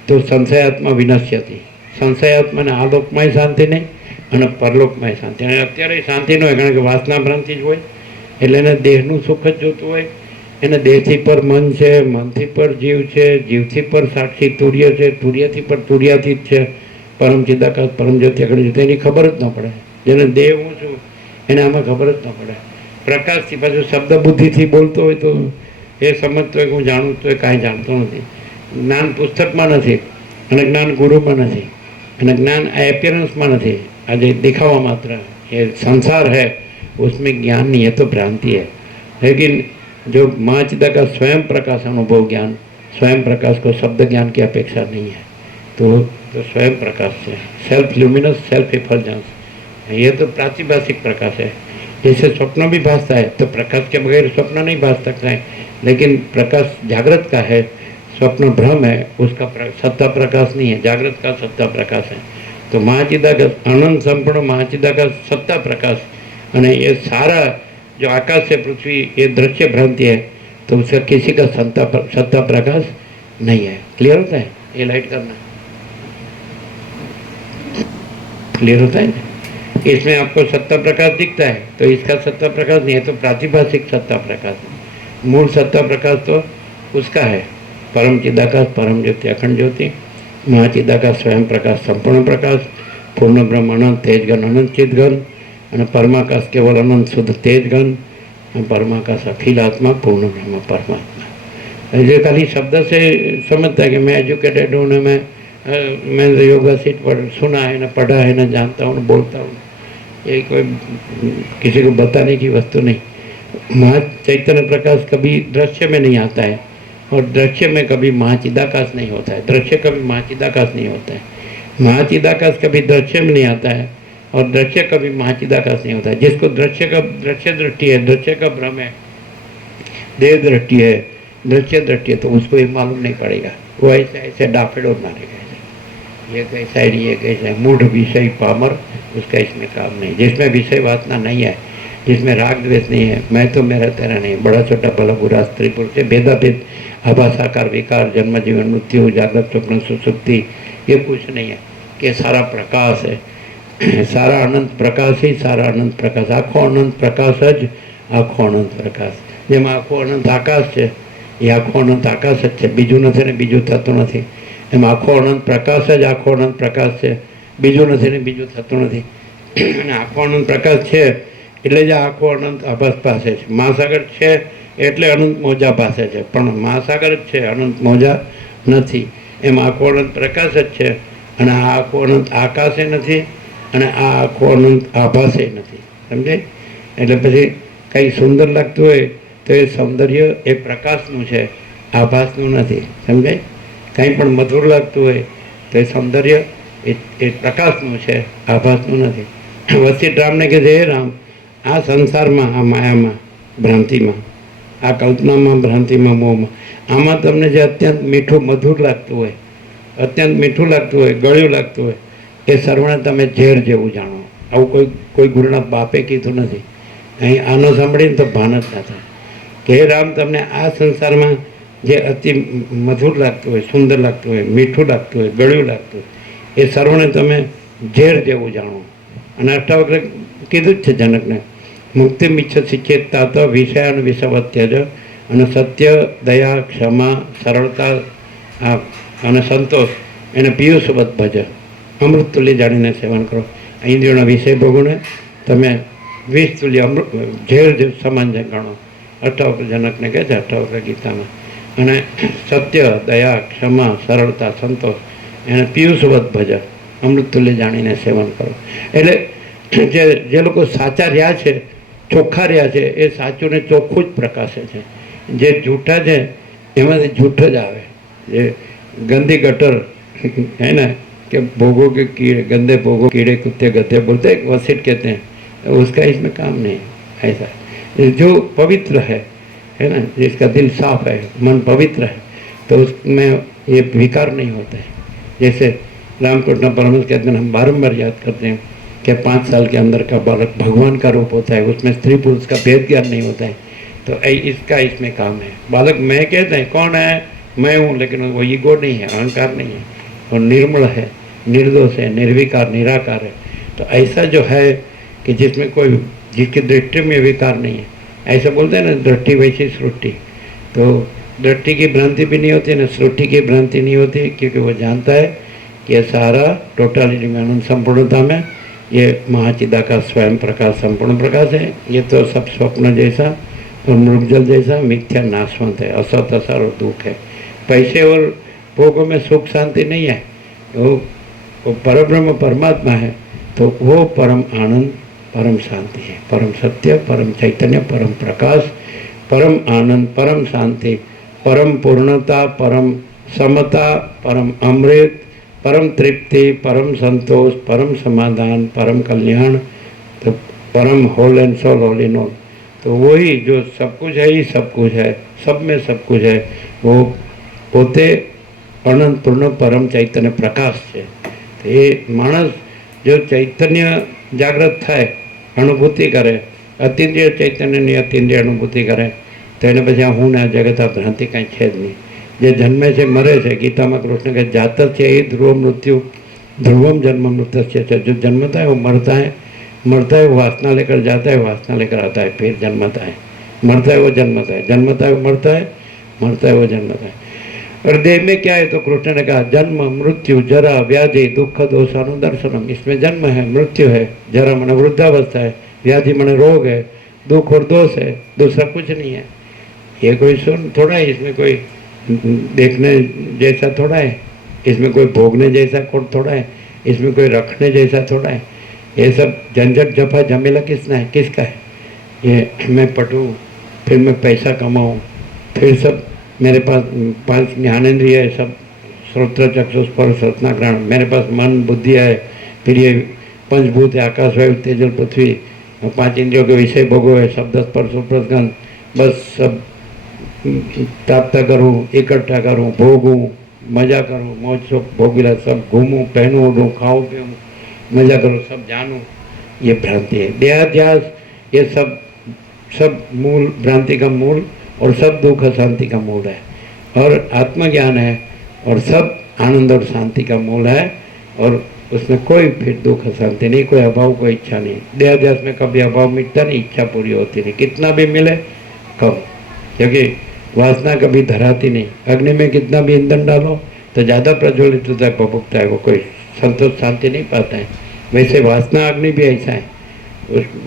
તો સંશયાત્મા વિનશ્યતી. સંશયાત્માને આ લોકમાંય શાંતિ નહીં અને પરલોકમાંય શાંતિ. અને અત્યારે શાંતિ ન હોય કારણ કે વાસના ભ્રાંતિ જ હોય. એટલે એને દેહનું સુખ જ જોતું હોય. એને દેહથી પર મન છે, મનથી પર જીવ છે, જીવથી પર સાક્ષી તુર્ય છે, તુર્યથી પર તુર્યાતીત છે, પરમ ચિદાકાશ, પરમ જ્યોતિ આગળ જતો એની ખબર જ ન પડે. જેને દેહ હું છું એને આમાં ખબર જ ન પડે. પ્રકાશથી પાછું શબ્દ બુદ્ધિથી બોલતો હોય તો એ સમજતો હોય કે હું જાણું તો એ કાંઈ જાણતો નથી. જ્ઞાન પુસ્તકમાં નથી, અને જ્ઞાન ગુરુમાં નથી, અને જ્ઞાન આ એપિયરન્સમાં નથી, આજે दिखावा मात्र. ये संसार है उसमें ज्ञान नहीं है तो भ्रांति है. लेकिन जो माँ चिदा का स्वयं प्रकाश अनुभव ज्ञान, स्वयं प्रकाश को शब्द ज्ञान की अपेक्षा नहीं है. तो स्वयं प्रकाश है, सेल्फ ल्यूमिनस, सेल्फ इफल्जेंस. ये तो प्रातिभाषिक प्रकाश है. जैसे स्वप्न भी भासता है तो प्रकाश के बगैर स्वप्न नहीं भास सकता है, लेकिन प्रकाश जागृत का है, स्वप्न भ्रम है, उसका सत्ता प्रकाश नहीं है. जागृत का सत्ता प्रकाश है. तो महाचिदाकाश अनंत संपूर्ण महाचिदाकाश सत्ता प्रकाश, અને ये सारा जो आकाश से पृथ्वी ये दृश्य भ्रांति है, तो उसका किसी का सत्ता प्रकाश नहीं है. क्लियर होता है? ये लाइट करना क्लियर होता है ना? इसमें आपको सत्ता प्रकाश दिखता है तो इसका सत्ता प्रकाश नहीं है, तो प्रातिभाषिक सत्ता प्रकाश है. मूल सत्ता प्रकाश तो उसका है, परम चिदाकाश, परम ज्योति, अखंड ज्योति, महाचिदाकाश, स्वयं प्रकाश, संपूर्ण प्रकाश, पूर्ण ब्रह्म, अनंत तेजगन, अनंत चिदगन, અને પરમાકાશ કેવલ અનંત શુદ્ધ તેજગન, અને પરમાકાશ अखिल आत्मा, पूर्ण ब्रह्म परमात्मा. जो खाली शब्द से समझता है कि मैं एजुकेटेड हूँ, मैं मैं योगा सीट पर सुना है ना, पढ़ा है ना, जानता हूँ ना, बोलता हूँ, ये कोई किसी को बताने की वस्तु नहीं। महा चैतन्य प्रकाश कभी दृश्य में नहीं आता है, और दृश्य में कभी महाचिदाकाश नहीं होता है, दृश्य कभी महाचिदाकाश नहीं होता है। महाचिदाकाश कभी दृश्य में नहीं आता है, और दृश्य कभी महाचिदाकाश नहीं होता है। जिसको दृश्य दृष्टि है, दृश्य का भ्रम है, देह दृष्टि है, दृश्य दृष्टि है, तो उसको ये मालूम नहीं पड़ेगा। वो ऐसे ऐसे डाफेडो मारेगा, ये कैसा है, ये कैसा है, मूढ़ विषय पामर, उसका इसमें काम नहीं। जिसमें विषय वासना नहीं है, जिसमें राग द्वेष नहीं है, मैं तो मेरा तेरा नहीं, बड़ा छोटा भला बुरा स्त्री पुरुष से भेदाभेद, आभास आकार विकार, जन्म जीवन मृत्यु, जागृत स्वप्न सुसुप्ति, ये कुछ नहीं है। कि सारा प्रकाश है, सारा अनंत प्रकाश ही सारा अनंत प्रकाश, आखो अनंत प्रकाश ज आखो अनंत प्रकाश। જેમાં આખો અનંત આકાશ છે, એ આખો અનંત આકાશ જ છે, બીજું નથી ને બીજું થતું નથી। એમ આખો અનંત પ્રકાશ જ આખો અનંત પ્રકાશ છે, બીજું નથી ને બીજું થતું નથી। અને આખો અનંત પ્રકાશ છે એટલે જ આખો અનંત આભાસ પાસે છે। મહાસાગર છે એટલે અનંત મોજા પાસે છે, પણ મહાસાગર જ છે, અનંત મોજા નથી। એમ આખો અનંત પ્રકાશ જ છે, અને આ આખો અનંત આકાશે નથી, અને આ આખો અનંત આભાસે નથી। સમજાય? એટલે પછી કંઈ સુંદર લાગતું હોય તો એ સૌંદર્ય એ પ્રકાશનું છે, આભાસનું નથી। સમજાય? કંઈ પણ મધુર લાગતું હોય તો એ સૌંદર્ય એ પ્રકાશનું છે, આભાસનું નથી। વસિષ્ઠ રામને કહે છે, હે રામ, આ સંસારમાં, આ માયામાં, ભ્રાંતિમાં, આ કલ્પનામાં, ભ્રાંતિમાં, મોહમાં, આમાં તમને જે અત્યંત મીઠું મધુર લાગતું હોય, અત્યંત મીઠું લાગતું હોય, ગળ્યું લાગતું હોય, એ સર્વને તમે ઝેર જેવું જાણો। આવું કોઈ ગુરુના બાપે કીધું નથી। અહીં આનો સાંભળીને તો ભાન જ ના થાય કે હે રામ, તમને આ સંસારમાં જે અતિ મધુર લાગતું હોય, સુંદર લાગતું હોય, મીઠું લાગતું હોય, ગળ્યું લાગતું હોય, એ સર્વને તમે ઝેર જેવું જાણો। અને અષ્ટાવક્ર કીધું જ છે જનકને, મુક્તિ મિચ્છસી ચેતતા તો વિષયાન વિષવત્યજ, અને સત્ય, દયા, ક્ષમા, સરળતા અને સંતોષ એને પિયુષવત ભજ, અમૃત તુલ્ય જાણીને સેવન કરો। ઇન્દ્રિયોના વિષય ભોગોને તમે વિષ તુલ્ય અમૃત ઝેર સમાન ગણો। અષ્ટાવક્ર જનકને કહે છે અષ્ટાવક્ર ગીતામાં। અને સત્ય, દયા, ક્ષમા, સરળતા, સંતોષ એને પિયુષવત ભજ, અમૃત તુલ્ય જાણીને સેવન કરો। એટલે જે લોકો સાચા રહ્યા છે, ચોખ્ખા રહ્યા છે, એ સાચું ને ચોખ્ખું જ પ્રકાશે છે। જે જૂઠા છે એમાંથી જૂઠ જ આવે। જે गंदी गटर है ना, कि भोगों के कीड़े, गंदे भोगों कीड़े कुत्ते गधे बोलते हैं, वसीठ कहते हैं, उसका इसमें काम नहीं। ऐसा जो पवित्र है ना, जिसका दिल साफ है, मन पवित्र है, तो उसमें ये विकार नहीं होता है। जैसे रामकृष्ण परमहंस कहते हैं, हम बारंबार याद करते हैं कि 5 साल के अंदर का बालक भगवान का रूप होता है, उसमें स्त्री पुरुष का भेद ज्ञान नहीं होता है। तो इसका इसमें काम है। बालक मैं कहते हैं, कौन है, मैं हूँ, लेकिन वो ईगो नहीं है, अहंकार नहीं है, वो निर्मल है, निर्दोष है, निर्विकार, निराकार है। तो ऐसा जो है कि जिसमें कोई, जिसकी दृष्टि में विकार नहीं है, ऐसा बोलते हैं ना, दृष्टि वैसी सृष्टि। तो दृष्टि की भ्रांति भी नहीं होती ना, सृष्टि की भ्रांति नहीं होती, क्योंकि वो जानता है कि ये सारा टोटालिटी में, अनंत संपूर्णता में, ये महाचिदाकाश स्वयं प्रकाश, संपूर्ण प्रकाश है। ये तो सब स्वप्न जैसा और मृगजल जैसा मिथ्या नाशवंत है, असत असर और दुख है। पैसे और भोगों में सुख शांति नहीं है। वो परब्रह्म परमात्मा है, तो वो परम आनंद, परम शांति है, परम सत्य, परम चैतन्य, परम प्रकाश, परम आनंद, परम शांति, परम पूर्णता, परम समता, परम अमृत, परम तृप्ति, परम संतोष, परम समाधान, परम कल्याण, तो परम whole and soul, whole in all. तो वही जो सब कुछ है ही सब कुछ है, सब में सब कुछ है, वो પોતે અનંત પૂર્ણ પરમ ચૈતન્ય પ્રકાશ છે। એ માણસ જો ચૈતન્ય જાગૃત થાય, અનુભૂતિ કરે, અતિન્દ્રિય ચૈતન્યની અતિન્દ્રિય અનુભૂતિ કરે, તો એને પછી આ હું ને આ જગત, આ ભ્રાંતિ કાંઈ છે જ નહીં। જે જન્મે છે મરે છે, ગીતામાં કૃષ્ણ કહે જાત છે એ ધ્રુવ મૃત્યુ, ध्रुवम जन्म मृत्य, जो जन्मता है वो मरता है, मरता है वो वासना लेकर जाता है, वासना लेकर आता है, फिर जन्मता है, मरता है वो जन्मता है, जन्मता है वो मरता है, मरता है वो जन्मता है। और देह में क्या है, तो कृष्ण ने कहा जन्म मृत्यु जरा व्याधि दुख दोषानुदर्शनम। इसमें जन्म है, मृत्यु है, जरा मन वृद्धावस्था है, व्याधि मन रोग है, दुख और दोष है, दूसरा कुछ नहीं है। ये कोई सुन थोड़ा है, इसमें कोई देखने जैसा थोड़ा है, इसमें कोई भोगने जैसा थोड़ा है, इसमें कोई रखने जैसा थोड़ा है। ये सब झंझट जफा झमेला किसका है? ये मैं पढ़ूँ, फिर मैं पैसा कमाऊँ, फिर सब मेरे पास 5 ज्ञानेंद्रिय है, सब श्रोत्र चक्षु स्पर्श रत्ना ग्रहण, मेरे पास मन बुद्धि है, फिर ये पंचभूत है, आकाश वायु तेजल पृथ्वी, 5 इंद्रियों के विषय भोगो है, शब्द स्पर्श रूप गंध, बस सब प्राप्त करूँ, इकट्ठा करूँ, भोगूँ, मजा करूँ, मौज शोक भोगिला, सब घूमूँ, पहनूँ, ओढ़ूँ, खाऊँ पीऊँ, मजा करूँ, सब जानूँ, ये भ्रांति है। देहाध्यास, ये सब मूल भ्रांति का मूल, और सब दुख शांति का मूल है। और आत्मज्ञान है, और सब आनंद और शांति का मूल है, और उसमें कोई फिर दुख शांति नहीं, कोई अभाव, कोई इच्छा नहीं। देहाध्यास में कभी अभाव मिटता नहीं, इच्छा पूरी होती नहीं, कितना भी मिले कम, क्योंकि वासना कभी धराती नहीं। अग्नि में कितना भी ईंधन डालो तो ज़्यादा प्रज्वलित होता है, भभकता है, वो कोई संतोष शांति नहीं पाता है। वैसे वासना अग्नि भी ऐसा है,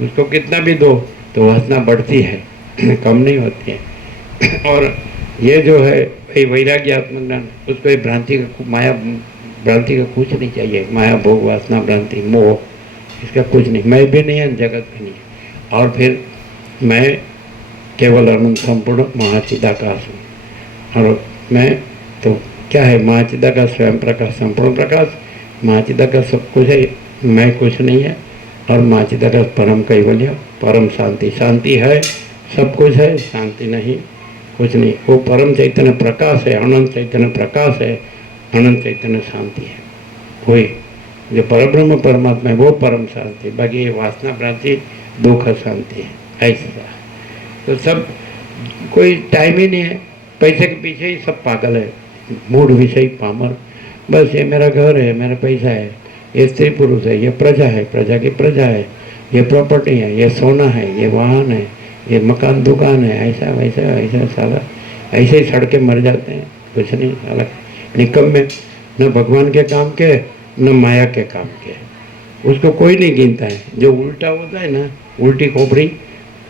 उसको कितना भी दो तो वासना बढ़ती है, कम नहीं होती है। और ये जो है वैराग्य आत्मज्ञान, उसको ये भ्रांति का माया भ्रांति का कुछ नहीं चाहिए। माया भोग वासना भ्रांति मोह, इसका कुछ नहीं। मैं भी नहीं है, जगत भी नहीं है। और फिर मैं केवल अनंत संपूर्ण महाचिदाकाश हूँ। और मैं तो क्या है? महाचिदाकाश स्वयं प्रकाश, संपूर्ण प्रकाश। महाचिदाकाश सब कुछ है, मैं कुछ नहीं है। और महाचिदाकाश परम कैवल्य, परम शांति। शांति है, सब कुछ है, शांति नहीं, कुछ नहीं। वो परम चैतन्य प्रकाश है, अनंत चैतन्य प्रकाश है, अनंत चैतन्य शांति है। कोई जो परब्रह्म परमात्मा है वो परम शांति, बाकी ये वासना भ्रांति दुख शांति है। ऐसा तो सब कोई टाइम ही नहीं है, पैसे के पीछे ही सब पागल है, मूढ़ विषय पामर। बस ये मेरा घर है, मेरा पैसा है, ये स्त्री पुरुष है, ये प्रजा है, प्रजा की प्रजा है, ये प्रॉपर्टी है, ये सोना है, ये वाहन है, ये मकान दुकान है, ऐसा वैसा ऐसा। साला ऐसे ही सड़के मर जाते हैं, कुछ नहीं। साला निकम में न भगवान के काम के न माया के काम के, उसको कोई नहीं गिनता है। जो उल्टा होता है ना, उल्टी खोपड़ी,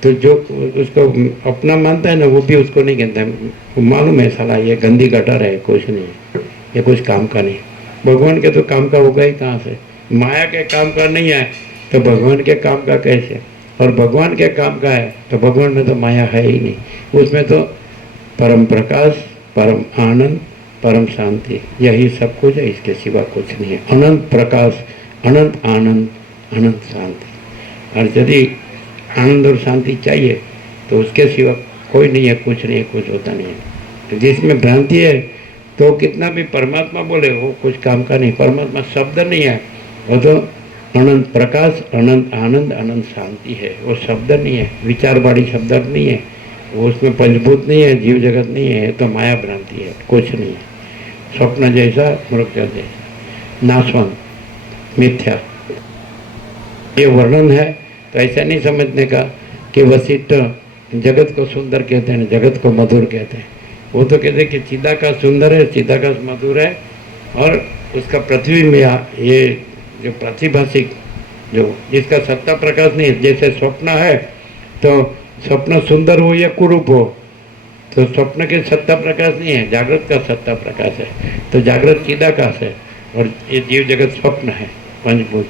तो जो उसको अपना मानता है ना, वो भी उसको नहीं गिनता है। मालूम है साला ये गंदी गटर है, कुछ नहीं, ये कुछ काम का नहीं। भगवान के तो काम का होगा ही कहाँ से? माया के काम का नहीं है तो भगवान के काम का कैसे? और भगवान के काम का है तो भगवान में तो माया है ही नहीं। उसमें तो परम प्रकाश, परम आनंद, परम शांति, यही सब कुछ है, इसके सिवा कुछ नहीं है। अनंत प्रकाश, अनंत आनंद, अनंत शांति। और यदि आनंद और शांति चाहिए तो उसके सिवा कोई नहीं है, कुछ नहीं है, कुछ होता नहीं है। जिसमें भ्रांति है तो कितना भी परमात्मा बोले वो कुछ काम का नहीं। परमात्मा शब्द नहीं है, वो तो अनंत प्रकाश, अनंत आनंद, अनंत शांति है। वो शब्द नहीं है, विचारवाड़ी शब्द नहीं है, वो उसमें पंचभूत नहीं है, जीव जगत नहीं है, तो माया भ्रांति है, कुछ नहीं है। स्वप्न जैसा, मृत्यु जैसा, नाशवंत, मिथ्या। ये वर्णन है तो ऐसा नहीं समझने का कि वशिष्ठ जगत को सुंदर कहते हैं, जगत को मधुर कहते हैं। वो तो कहते हैं कि चिदाकाश सुंदर है, चिदाकाश मधुर है, और उसका पृथ्वी में ये जो प्रतिभाषिक, जो जिसका सत्ता प्रकाश नहीं है, जैसे स्वप्न है तो स्वप्न सुंदर हो या कुरूप हो, तो स्वप्न के सत्ता प्रकाश नहीं है, जागृत का सत्ता प्रकाश है। तो जागृत चिदाकाश है और ये जीव जगत स्वप्न है, पंचभूत।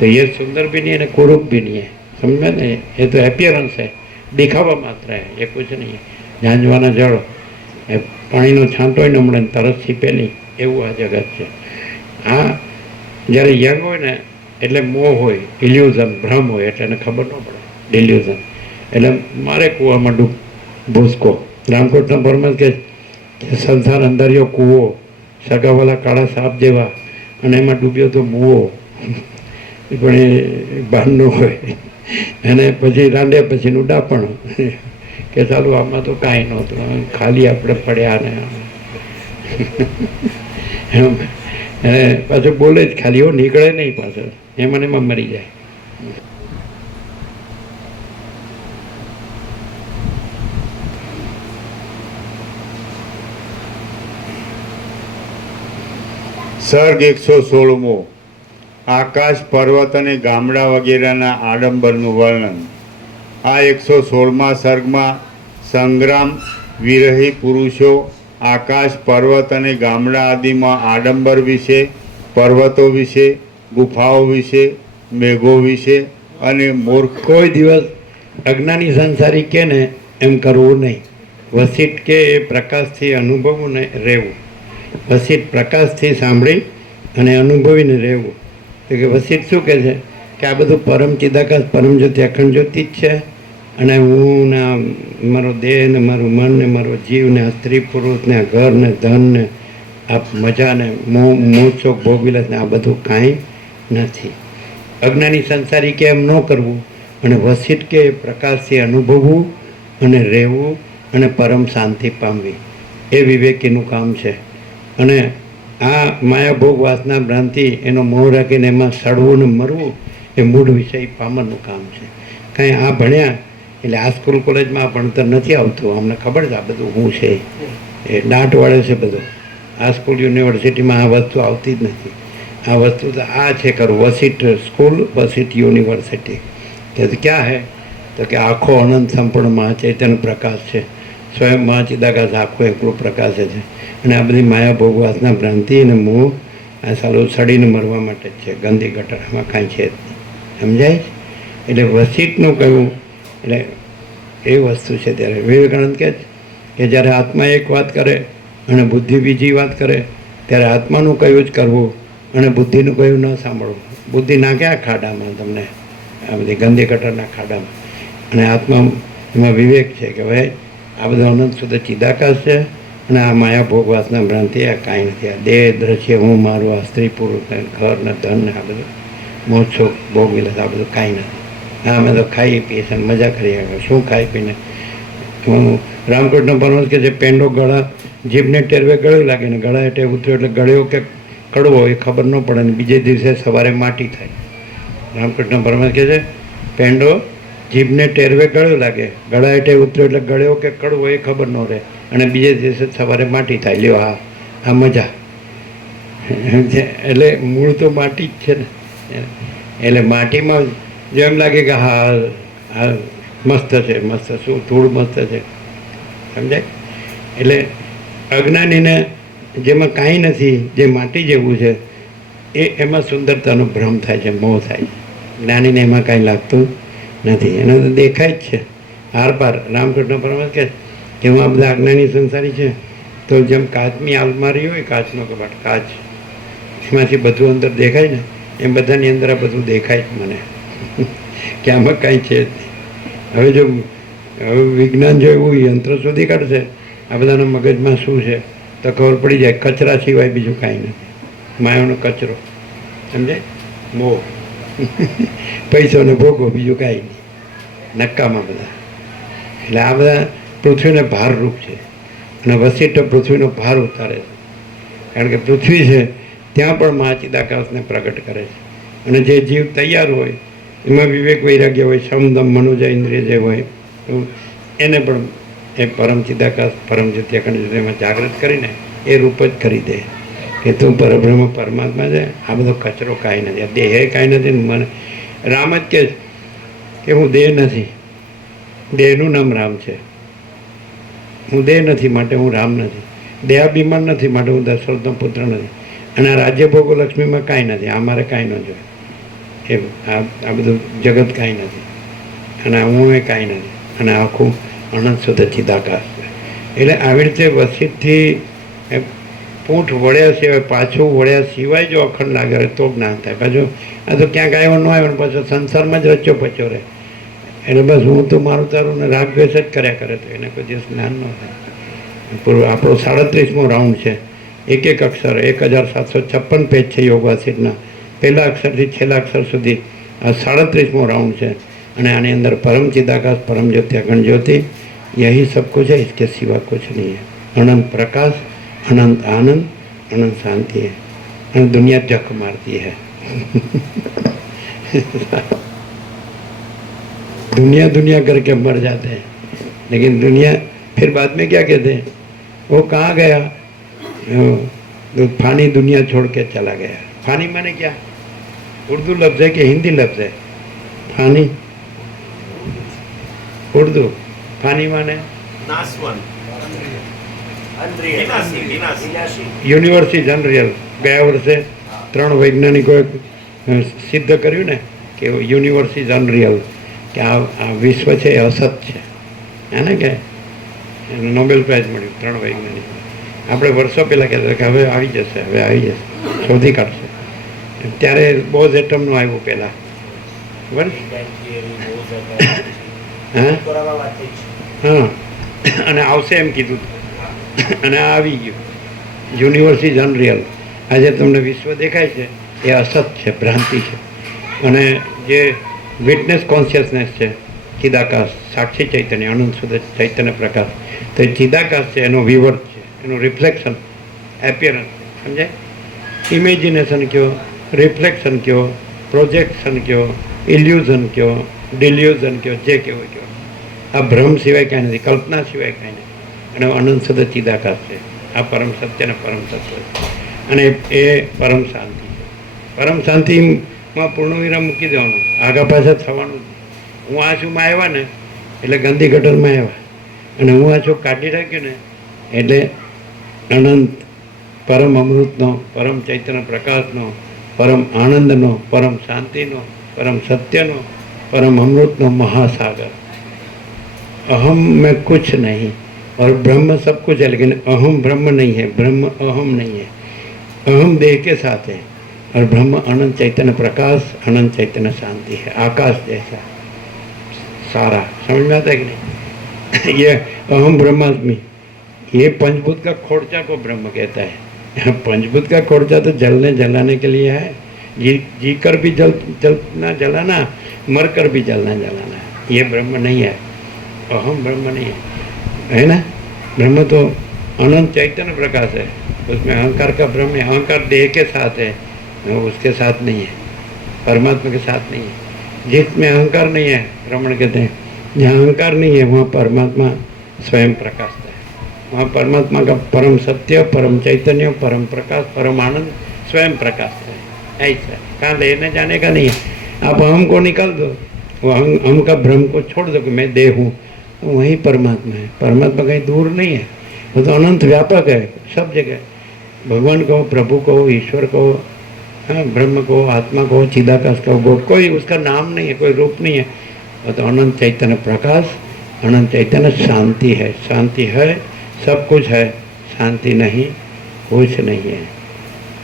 तो ये सुंदर भी नहीं है, कुरूप भी नहीं है, समझ में नहीं? ये तो एपियरेंस है, दिखावा मात्र है, ये कुछ नहीं है। ઝાંઝવાના જળ એ પાણીનો છાંટો ને હમણાં તરસ છીપેલી એવું આ જગત છે. આ જ્યારે યંગ હોય ને એટલે મોહ હોય, ઇલ્યુઝન, ભ્રમ હોય, એટલે એને ખબર ન પડે, ડિલ્યુઝન. એટલે મારે કૂવામાં ભૂસકો. રામકૃષ્ણ પરમહંસ કે સંસાર અંધારિયો કૂવો, સગાવાલા કાળા સાપ જેવા, અને એમાં ડૂબ્યો તો મૂવો, પણ એ ભાન ન હોય. અને પછી રાંધ્યા પછીનું ડાપણ કે ચાલુ આમાં તો કાંઈ નહોતું, ખાલી આપણે પડ્યા ને એમ. અને પાછું બોલે જ ખાલી, એવું નીકળે નહીં પાછળ, એમાં એમાં મરી જાય. સર્ગ 116મો. આકાશ, પર્વત અને ગામડા વગેરેના આડંબરનું વર્ણન. આ 116મા સર્ગમાં સંગ્રામ, વિરહી પુરુષો આકાશ, પર્વત અને ગામડા આદિમાં આડંબર વિશે, પર્વતો વિશે, ગુફાઓ વિશે, મેઘો વિશે અને મૂર્ખ કોઈ દિવસ અજ્ઞાની સંસારી કે ને એમ કરવું નહીં. વસિષ્ઠ કે એ પ્રકાશથી અનુભવવું ને રહેવું. વસિષ્ઠ પ્રકાશથી સાંભળી અને અનુભવીને રહેવું. તો કે વસિષ્ઠ શું કહે છે કે આ બધું પરમ ચિદાકાશ પરમ જ્યોતિ અખંડ જ્યોતિ જ છે, અને હું ને આ મારો દેહ ને મારું મન ને મારો જીવ ને આ સ્ત્રી પુરુષ ને આ ઘર ને ધન ને આ મજા ને મોહ શોખ ભોગવિલાસ ને આ બધું કાંઈ નથી. અજ્ઞાની સંસારી કે એમ ન કરવું, અને વસિષ્ઠ કે એ પ્રકાશથી અનુભવવું અને રહેવું અને પરમ શાંતિ પામવી, એ વિવેકીનું કામ છે. અને આ માયાભોગ વાસના ભ્રાંતિ એનો મોહ રાખીને એમાં સડવું ને મરવું એ મૂળ વિષય પામરનું કામ છે. કાંઈ આ ભણ્યા એટલે આ સ્કૂલ કોલેજમાં આ ભણતર નથી આવતું. અમને ખબર છે આ બધું શું છે, એ દાંટ વાળે છે બધું. આ સ્કૂલ યુનિવર્સિટીમાં આ વસ્તુ આવતી જ નથી. આ વસ્તુ તો આ છે કરું વસિષ્ઠ સ્કૂલ વસિષ્ઠ યુનિવર્સિટી. કે ક્યાં હે તો કે આખો અનંત સંપૂર્ણ મહાચૈતન્ય પ્રકાશ છે. સ્વયં મહાચિદાકાશ આખો એકલો પ્રકાશ છે. અને આ બધી માયા ભોગવાસના ભ્રાંતિ અને મોહ આ સાલું સડીને મરવા માટે જ છે. ગંદી ગટરમાં કાંઈ છે જ નહીં. સમજાય છે? એટલે વસિષ્ઠનું કહ્યું એટલે એ વસ્તુ છે. ત્યારે વિવેકાનંદ કહે છે કે જ્યારે આત્મા એક વાત કરે અને બુદ્ધિ બીજી વાત કરે ત્યારે આત્માનું કહ્યું જ કરવું અને બુદ્ધિનું કહ્યું ન સાંભળવું. બુદ્ધિ નાખ્યા ખાડામાં તમને, આ બધી ગંદી ગટરના ખાડામાં. અને આત્મા એમાં વિવેક છે કે ભાઈ આ બધો અનંત શુદ્ધ ચિદાકાશ છે, અને આ માયા ભોગ વાસના ભ્રાંતિ આ કાંઈ નથી. આ દેહ દ્રશ્ય હું મારું આ સ્ત્રી પુરુષ ને ઘર ને ધન ને આ બધું મોજો ભોગ વિલાસ આ બધું કાંઈ નથી. હા અમે તો ખાઈ પીએ છે મજા કરી આગળ શું ખાઈ પીને. રામકૃષ્ણ પરમહંસ કે જે પેંડો ગળા જીભને ટેરવે ગળ્યો લાગે ને ગળા હેઠે ઉતર્યો એટલે ગળ્યો કે કડવો એ ખબર ન પડે ને બીજે દિવસે સવારે માટી થાય. રામકૃષ્ણ પરમહંસ કહે છે પેંડો જીભને ટેરવે ગળ્યો લાગે, ગળા હેઠે ઉતર્યો એટલે ગળ્યો કે કડવો એ ખબર ન રહે અને બીજે દિવસે સવારે માટી થાય. લ્યો આ મજા. એટલે મૂળ તો માટી જ છે ને. એટલે માટીમાં જો એમ લાગે કે હા મસ્ત છે, મસ્ત શું ધૂળ મસ્ત છે. સમજાય? એટલે અજ્ઞાનીને જેમાં કાંઈ નથી, જે માટી જેવું છે એ એમાં સુંદરતાનો ભ્રમ થાય છે, મોહ થાય છે. જ્ઞાનીને એમાં કાંઈ લાગતું નથી, એને તો દેખાય જ છે આર પાર. રામકૃષ્ણ પરમહંસ કહે એમાં આ બધા અજ્ઞાની સંસારી છે તો જેમ કાચની આલમારી હોય, કાચનો કબાટ, કાચ એમાંથી બધું અંદર દેખાય ને એમ બધાની અંદર આ બધું દેખાય જ મને કે આમાં કાંઈ છે જ નહીં. હવે જો વિજ્ઞાન જો એવું યંત્ર શોધી કાઢશે આ બધાના મગજમાં શું છે તો ખબર પડી જાય કચરા સિવાય બીજું કાંઈ નથી. માયાનો કચરો, સમજાય? મોહ પૈસોને ભોગવો બીજું કાંઈ નહીં, નક્કામાં બધા. એટલે આ બધા પૃથ્વીને ભારરૂપ છે અને વસિષ્ઠ પૃથ્વીનો ભાર ઉતારે છે. કારણ કે પૃથ્વી છે ત્યાં પણ મહાચિદાકાશને પ્રગટ કરે છે. અને જે જીવ તૈયાર હોય એમાં વિવેક વૈરાગ્ય હોય, સમદમ મનોજ ઇન્દ્રિય જે હોય એને પણ એ પરમ ચિદાકાશ પરમ જ્યોતિ અખંડ જ્યોતિમાં જાગૃત કરીને એ રૂપ જ કરી દે કે તું પરબ્રહ્મ પરમાત્મા છે. આ બધો કચરો કાંઈ નથી, આ દેહ કાંઈ નથી. મને રામ જ કહે કે હું દેહ નથી, દેહનું નામ રામ છે. હું દેહ નથી માટે હું રામ નથી, દેહાભિમાન નથી માટે હું દશરથનો પુત્ર નથી, અને આ રાજ્ય ભોગો લક્ષ્મીમાં કાંઈ નથી, આ મારે કાંઈ ન જોઈએ. એમ આ બધું જગત કાંઈ નથી અને હું એ કાંઈ નથી, અને આખું અનંત શુદ્ધ ચિદાકાશ છે. એટલે આવી રીતે વસિષ્ઠથી પૂંઠ વળ્યા સિવાય, પાછું વળ્યા સિવાય જો અખંડ લાગે તો જ્ઞાન થાય. પાછું આ તો ક્યાંક આવ્યો ન આવ્યો ને પાછો સંસારમાં જ રચ્યો પચ્યો રહે. એટલે બસ હું તો મારું તારું ને રાગ દ્વેષ જ કર્યા કરે તો એને કોઈ દિવસ જ્ઞાન ન થાય. પૂરો આપણો 37મો રાઉન્ડ છે. એક એક અક્ષર 1756 પેજ છે યોગ વાસિષ્ઠના. પહેલા અક્ષરથી છેલ્લા અક્ષર સુધી આ 37મો રાઉન્ડ છે. અને આની અંદર પરમ ચિદાકાશ પરમ જ્યોતિ અખંડ જ્યોતિ यही सब कुछ है, इसके सिवा कुछ नहीं है. अनंत प्रकाश, अनंत आनंद, अनंत शांति है. और दुनिया जक मारती है दुनिया दुनिया करके मर जाते हैं, लेकिन दुनिया फिर बाद में क्या कहते हैं, वो कहाँ गया, तो फानी दुनिया छोड़ के चला गया. फानी माने क्या, उर्दू लफ्ज़ है कि हिंदी लफ्ज़ है? फानी उर्दू. फानी माने नासवान. Universe is unreal. ગયા વર્ષે 3 વૈજ્ઞાનિકોએ સિદ્ધ કર્યું ને કે યુનિવર્સ ઇઝ અનરિયલ, કે આ વિશ્વ છે એ અસત છે. એને કે નોબેલ પ્રાઇઝ મળ્યું 3 વૈજ્ઞાનિકો. આપણે વર્ષો પહેલાં કહેતા કે હવે આવી જશે, હવે આવી જશે, શોધી કાઢશે. ત્યારે બોઝ એટમનું આવ્યું પહેલાં, બરાબર. હા, અને આવશે એમ કીધું હતું, અને આ આવી ગયું. Universe is unreal. આજે તમને વિશ્વ દેખાય છે એ અસત છે, ભ્રાંતિ છે. અને જે વિટનેસ કોન્શિયસનેસ છે, ચિદાકાશ, સાક્ષી ચૈતન્ય, અનંત શુદ્ધ ચૈતન્ય પ્રકાશ, તો એ ચિદાકાશ છે, એનો વિવર્ત છે, એનું રિફ્લેક્શન, એપિયરન્સ, સમજાય? ઇમેજિનેશન કયો, રિફ્લેક્શન કયો, પ્રોજેક્શન કયો, ઇલ્યુઝન કયો, ડિલ્યુઝન કયો, જે કહેવો કયો, આ ભ્રમ સિવાય કાંઈ નથી, કલ્પના સિવાય કાંઈ નથી. અને અનંત શુદ્ધ ચિદાકાશ છે. આ પરમ સત્ય અને પરમ તત્વ છે, અને એ પરમ શાંતિ છે. પરમ શાંતિમાં પૂર્ણ વિરામ મૂકી દેવાનું, આગા પાછા થવાનું. હું આ છુંમાં આવ્યા ને એટલે ગાંધી ગટરમાં આવ્યા, અને હું આ છું કાઢી રાખ્યું ને એટલે અનંત પરમ અમૃતનો, પરમ ચૈતન્ય પ્રકાશનો, પરમ આનંદનો, પરમ શાંતિનો, પરમ સત્યનો, परम अमृत नो महासागर। अहम में कुछ नहीं और ब्रह्म सब कुछ है, लेकिन अहम ब्रह्म नहीं है, ब्रह्म अहम नहीं है। अहम देह के साथ है और ब्रह्म अनंत चैतन्य प्रकाश, अनंत चैतन्य शांति है, आकाश जैसा सारा। समझ में आता है कि नहीं? ये अहम ब्रह्मास्मि, ये पंचभूत का खोड़चा को ब्रह्म कहता है। पंचभूत का खोड़चा तो जलने जलाने के लिए है, जी कर भी जलना जलाना, मर कर भी जलना जलाना, ये ब्रह्म नहीं है, अहम ब्रह्म नहीं है ना। ब्रह्म तो अनंत चैतन्य प्रकाश है, उसमें अहंकार का ब्रह्म है, अहंकार देह के साथ है, उसके साथ नहीं है, परमात्मा के साथ नहीं है। जिसमें अहंकार नहीं है, रमण कहते हैं, जहाँ अहंकार नहीं है वहाँ परमात्मा स्वयं प्रकाशता है, वहाँ परमात्मा का परम सत्य, परम चैतन्य, परम प्रकाश, परम आनंद स्वयं प्रकाशता है। ऐसा कहाँ लेने जाने का नहीं है। आप अहम को निकाल दो, वो हम का भ्रम को छोड़ दो कि मैं देह हूँ, तो वही परमात्मा है। परमात्मा कहीं दूर नहीं है, वो तो अनंत व्यापक है, सब जगह। भगवान को, प्रभु को, ईश्वर को, हाँ, ब्रह्म को, आत्मा को, चिदाकाश को, गॉड, कोई उसका नाम नहीं है, कोई रूप नहीं है, वो तो अनंत चैतन्य प्रकाश, अनंत चैतन्य शांति है। शांति है, सब कुछ है, शांति नहीं, कुछ नहीं है।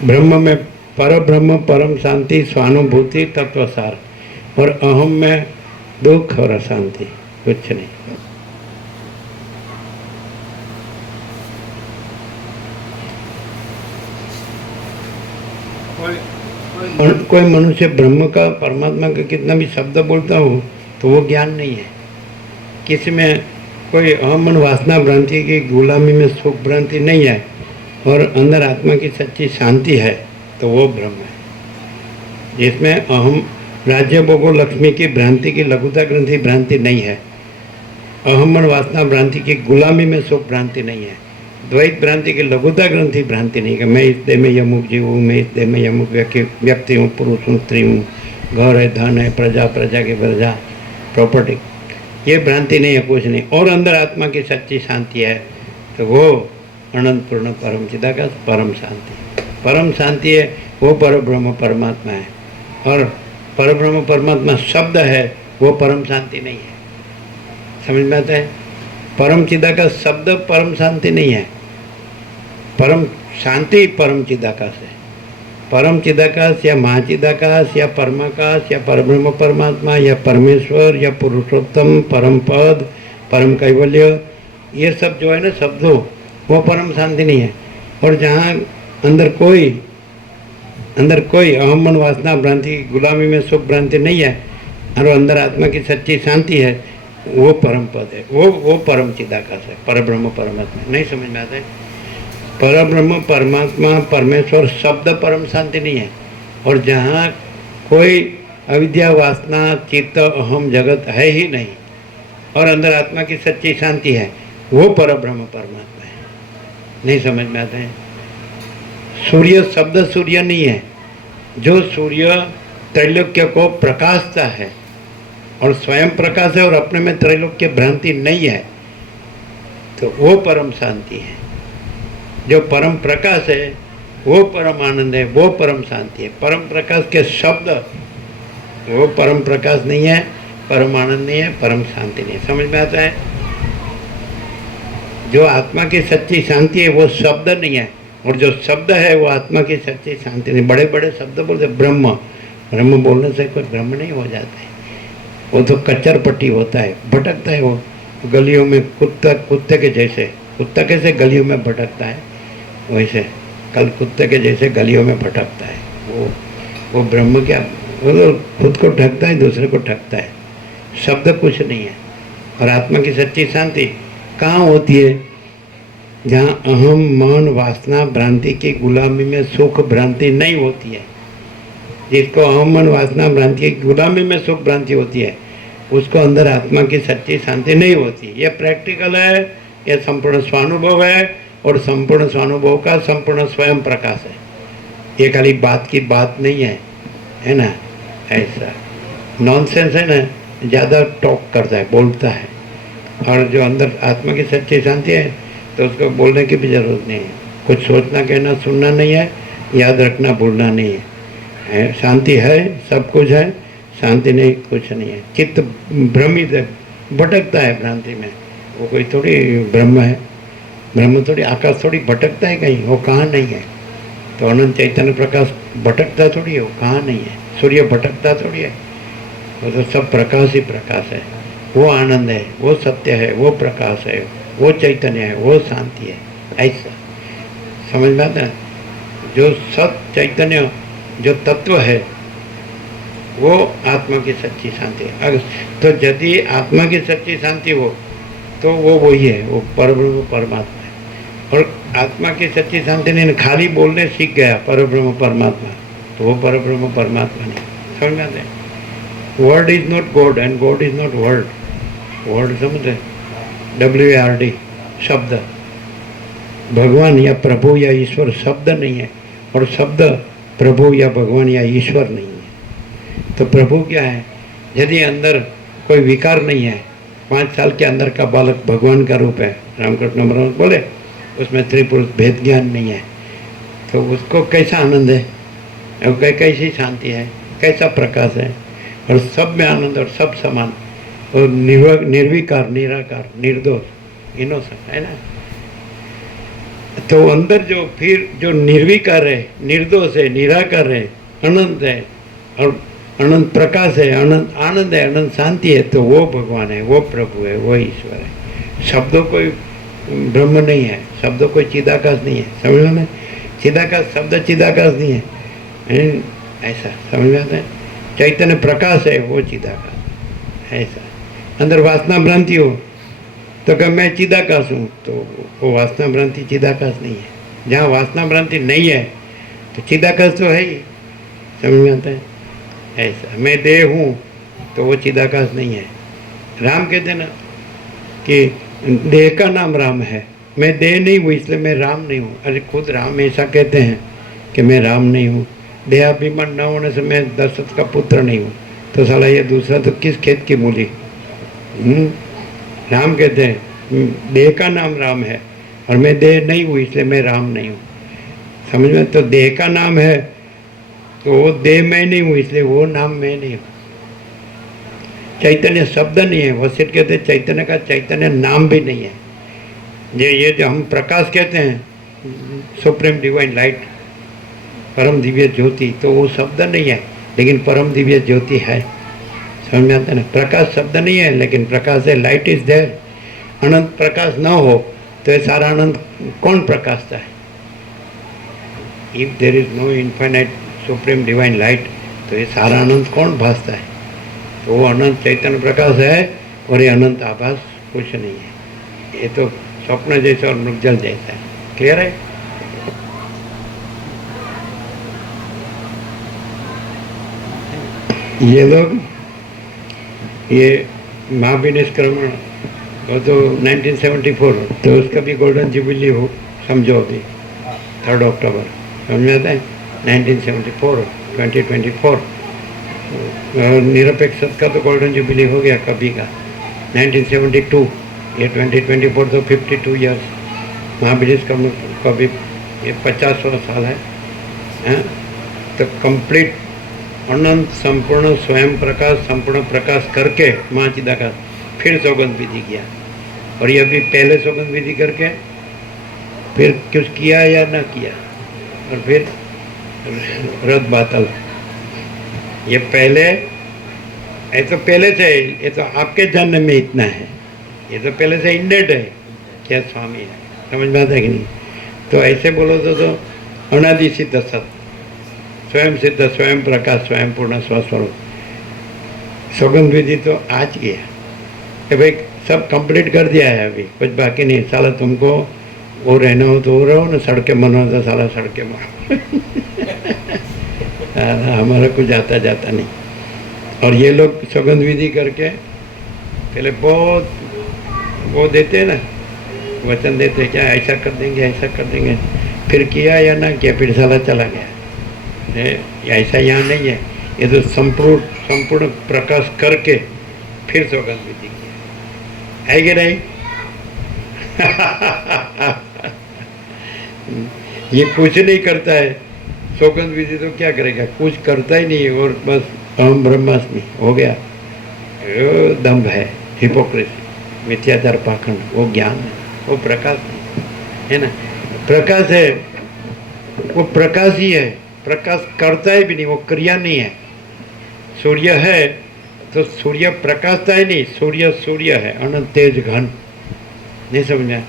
ब्रह्म में पर ब्रह्म, परम शांति, स्वानुभूति, तत्वसार, और अहम में दुख और अशांति, कुछ नहीं। कोई मनुष्य ब्रह्म का, परमात्मा का कितना भी शब्द बोलता हो तो वो ज्ञान नहीं है। किसी में कोई अहम वासना भ्रांति की गुलामी में सुख भ्रांति नहीं है और अंदर आत्मा की सच्ची शांति है, तो वो ब्रह्म है। जिसमें अहम राज्य भोगो लक्ष्मी की भ्रांति की लघुता ग्रंथि भ्रांति नहीं है, अहम वासना भ्रांति की गुलामी में सुख भ्रांति नहीं है, द्वैत भ्रांति की लघुता ग्रंथि भ्रांति नहीं है। मैं इस देह में यमुक जीव हूँ, मैं इस देह में यमुक व्यक्ति हूँ, पुरुष हूँ, स्त्री हूँ, घर है, धन है, प्रजा, प्रजा की प्रजा, प्रॉपर्टी, ये भ्रांति नहीं है, कुछ नहीं। और अंदर आत्मा की सच्ची शांति है, तो वो अनंत पूर्ण परम चिदाकाश, परम शांति। परम शांति है, वो परब्रह्म परमात्मा है, और परब्रह्म परमात्मा शब्द है, वो परम शांति नहीं है। समझ में आता है? परम चिदाकाश शब्द परम शांति नहीं है, परम शांति परम चिदाकाश है। परम चिदाकाश या महाचिदाकाश या परमाकाश या परब्रह्म परमात्मा या परमेश्वर या पुरुषोत्तम, परम पद, परम कैवल्य, ये सब जो है ना शब्दों, वो परम शांति नहीं है। और जहाँ अंदर कोई अहम वासना भ्रांति गुलामी में सुख भ्रांति नहीं है और अंदर आत्मा की सच्ची शांति है, वो परम पद है, वो परम चिदाकाश है, परब्रह्म परमात्मा। नहीं समझ में आता है? परब्रह्म परमात्मा परमेश्वर शब्द परम शांति नहीं है, और जहाँ कोई अविद्या वासना चित्त अहम जगत है ही नहीं और अंदर आत्मा की सच्ची शांति है, वो परब्रह्म परमात्मा है। नहीं समझ में आता है? सूर्य शब्द सूर्य नहीं है, जो सूर्य त्रैलोक्य को प्रकाशता है और स्वयं प्रकाश है और अपने में त्रैलोक्य भ्रांति नहीं है, तो वो परम शांति है। जो परम प्रकाश है वो परम आनंद है, वो परम शांति है। परम प्रकाश के शब्द वो परम प्रकाश नहीं है, परम आनंद नहीं है, परम शांति नहीं है। समझ में आता है? जो आत्मा की सच्ची शांति है वो शब्द नहीं है, और जो शब्द है वो आत्मा की सच्ची शांति नहीं। बड़े बड़े शब्द बोलते ब्रह्म, ब्रह्म बोलने से कोई ब्रह्म नहीं हो जाता है। वो तो कच्चर पट्टी होता है, भटकता है वो गलियों में, कुत्ते के जैसे। कुत्ता कैसे गलियों में भटकता है, वैसे कल कुत्ते के जैसे गलियों में भटकता है वो ब्रह्म क्या, वो तो खुद को ठगता है, दूसरे को ठगता है। शब्द कुछ नहीं है। और आत्मा की सच्ची शांति कहाँ होती है? जहाँ अहम मन वासना भ्रांति की गुलामी में सुख भ्रांति नहीं होती है। जिसको अहम मन वासना भ्रांति की गुलामी में सुख भ्रांति होती है, उसको अंदर आत्मा की सच्ची शांति नहीं होती। यह प्रैक्टिकल है, यह संपूर्ण स्वानुभव है, और संपूर्ण स्वानुभव का संपूर्ण स्वयं प्रकाश है। ये खाली बात की बात नहीं है ना? ऐसा नॉनसेंस है ना, ज़्यादा टॉक करता है, बोलता है। और जो अंदर आत्मा की सच्ची शांति है तो उसको बोलने की भी जरूरत नहीं है। कुछ सोचना कहना सुनना नहीं है, याद रखना भूलना नहीं है। शांति है, सब कुछ है, शांति नहीं कुछ नहीं है। चित्त भ्रमित है, भटकता है भ्रांति में। वो कोई थोड़ी ब्रह्म है, ब्रह्म थोड़ी, आकाश थोड़ी भटकता है कहीं, वो कहाँ नहीं है। तो अनंत चैतन्य प्रकाश भटकता थोड़ी है, वो कहाँ नहीं है। सूर्य भटकता थोड़ी है, वो तो सब प्रकाश ही प्रकाश है। वो आनंद है, वो सत्य है, वो प्रकाश है, वो चैतन्य है, वो शांति है। ऐसा समझ में आता है? जो सत चैतन्य जो तत्व है वो आत्मा की सच्ची शांति है। अगर तो यदि आत्मा की सच्ची शांति हो तो वो वही है, वो परब्रह्म परमात्मा है। और आत्मा की सच्ची शांति नहीं, खाली बोलने सीख गया परब्रह्म परमात्मा, तो वो परब्रह्म परमात्मा नहीं। समझ में आते हैं? Word is not God and God is not word. Word समझते, WARD शब्द, भगवान या प्रभु या ईश्वर शब्द नहीं है, और शब्द प्रभु या भगवान या ईश्वर नहीं है। तो प्रभु क्या है? यदि अंदर कोई विकार नहीं है, 5 साल के अंदर का बालक भगवान का रूप है, रामकृष्ण परमहंस बोले, उसमें त्रिपुरुष भेद ज्ञान नहीं है, तो उसको कैसा आनंद है, और कैसी शांति है, कैसा प्रकाश है, और सब में आनंद और सब समान, और निर्विकार, निराकार, निर्दोष, इनोसेंट है ना। तो अंदर जो फिर जो निर्विकार है, निर्दोष है, निराकार है, अनंत है, और अनंत प्रकाश है, अनंत आनंद है, अनंत शांति है, तो वो भगवान है, वो प्रभु है, वो ईश्वर है। शब्दों कोई ब्रह्म नहीं है, शब्दों कोई चिदाकाश नहीं है। समझ लो ना, चिदाकाश शब्द चिदाकाश नहीं है, ऐसा समझ में आता है? चैतन्य प्रकाश है, वो चिदाकाश। ऐसा अंदर वासना भ्रांति हो तो क्या मैं चिदाकाश हूँ, तो वो वासना भ्रांति चिदाकाश नहीं है। जहाँ वासना भ्रांति नहीं है तो चिदाकाश तो है ही। समझ में आता है? ऐसा मैं देह हूँ तो वो चिदाकाश नहीं है। राम कहते ना कि देह का नाम राम है, मैं देह नहीं हूँ इसलिए मैं राम नहीं हूँ। अरे खुद राम ऐसा कहते हैं कि मैं राम नहीं हूँ। देहाभिमान न होने से मैं दशरथ का पुत्र नहीं हूँ, तो साला ये दूसरा तो किस खेत की मूली। राम कहते हैं देह का नाम राम है, और मैं देह नहीं हूँ इसलिए मैं राम नहीं हूँ। समझ में? तो देह का नाम है तो वो देह मैं नहीं हूँ इसलिए वो नाम मैं नहीं हूँ। चैतन्य शब्द नहीं है। वशिष्ठ कहते हैं चैतन्य का चैतन्य नाम भी नहीं है। ये जो हम प्रकाश कहते हैं, सुप्रीम डिवाइन लाइट, परम दिव्य ज्योति, तो वो शब्द नहीं है, लेकिन परम दिव्य ज्योति है। समझ में आता है ना? प्रकाश शब्द नहीं है, लेकिन प्रकाश है, लाइट इज देयर। अनंत प्रकाश न हो तो ये सारा आनंद कौन प्रकाशता है? If there is no infinite supreme divine light, तो ये सारा आनंद कौन भासता है? तो वो अनंत चैतन्य प्रकाश है, और ये अनंत आभास कुछ नहीं है। ये तो स्वप्न जैसा और मृगजल जैसा है। क्लियर है? ये लोग ये महाविनिष्क्रमण वो तो 1974, तो उसका भी गोल्डन जुबिली हो, समझो अभी 3 अक्टूबर। समझ में आता है? 1974, 2024, और निरपेक्ष का तो गोल्डन जुबिली हो गया कभी का 1972, ये 2024 तो 52 ईयर्स महाविनिष्क्रमण उसको अभी ये 50वां साल है, हैं? तो कंप्लीट अनंत संपूर्ण स्वयं प्रकाश संपूर्ण प्रकाश करके माँ चिदाकाश फिर सौगंध विधि किया। और ये अभी पहले सौगंध विधि करके फिर कुछ किया या ना किया, और फिर रथ बातल। ये पहले, ये तो पहले से, ये तो आपके जन्म में इतना है, ये तो पहले से इंडेड है क्या स्वामी है, समझ में आता है कि नहीं? तो ऐसे बोलो तो अनादि सिद्ध सत, स्वयं सिद्ध, स्वयं प्रकाश, स्वयं पूर्ण स्वस्वरूप। सौगंध विधि तो आज की है कि भाई सब कंप्लीट कर दिया है, अभी कुछ बाकी नहीं। साला तुमको वो रहना हो तो वो रहो ना, सड़के मन हो तो साला सड़के मरो। हमारा कुछ आता जाता नहीं। और ये लोग सौगंध विधि करके पहले बहुत वो देते हैं ना, वचन देते हैं, क्या ऐसा कर देंगे ऐसा कर देंगे, फिर किया या ना किया, फिर साला चला गया। ऐसा यहाँ नहीं है, ये तो संपूर्ण प्रकाश करके फिर सौगंध विधि किया है कि नहीं? ये कुछ नहीं करता है, सौगंध विधि तो क्या करेगा, कुछ करता ही नहीं है, और बस अहम ब्रह्मास्मि हो गया। वो दम्भ है, हिपोक्रेसी, मिथ्याचार, पाखंड, वो ज्ञान है, वो प्रकाश नहीं है ना। प्रकाश है, वो प्रकाश ही है, प्रकाश करता ही भी नहीं, वो क्रिया नहीं है। सूर्य है तो सूर्य प्रकाशता ही नहीं, सूर्य है, अनंत तेज घन, नहीं समझा?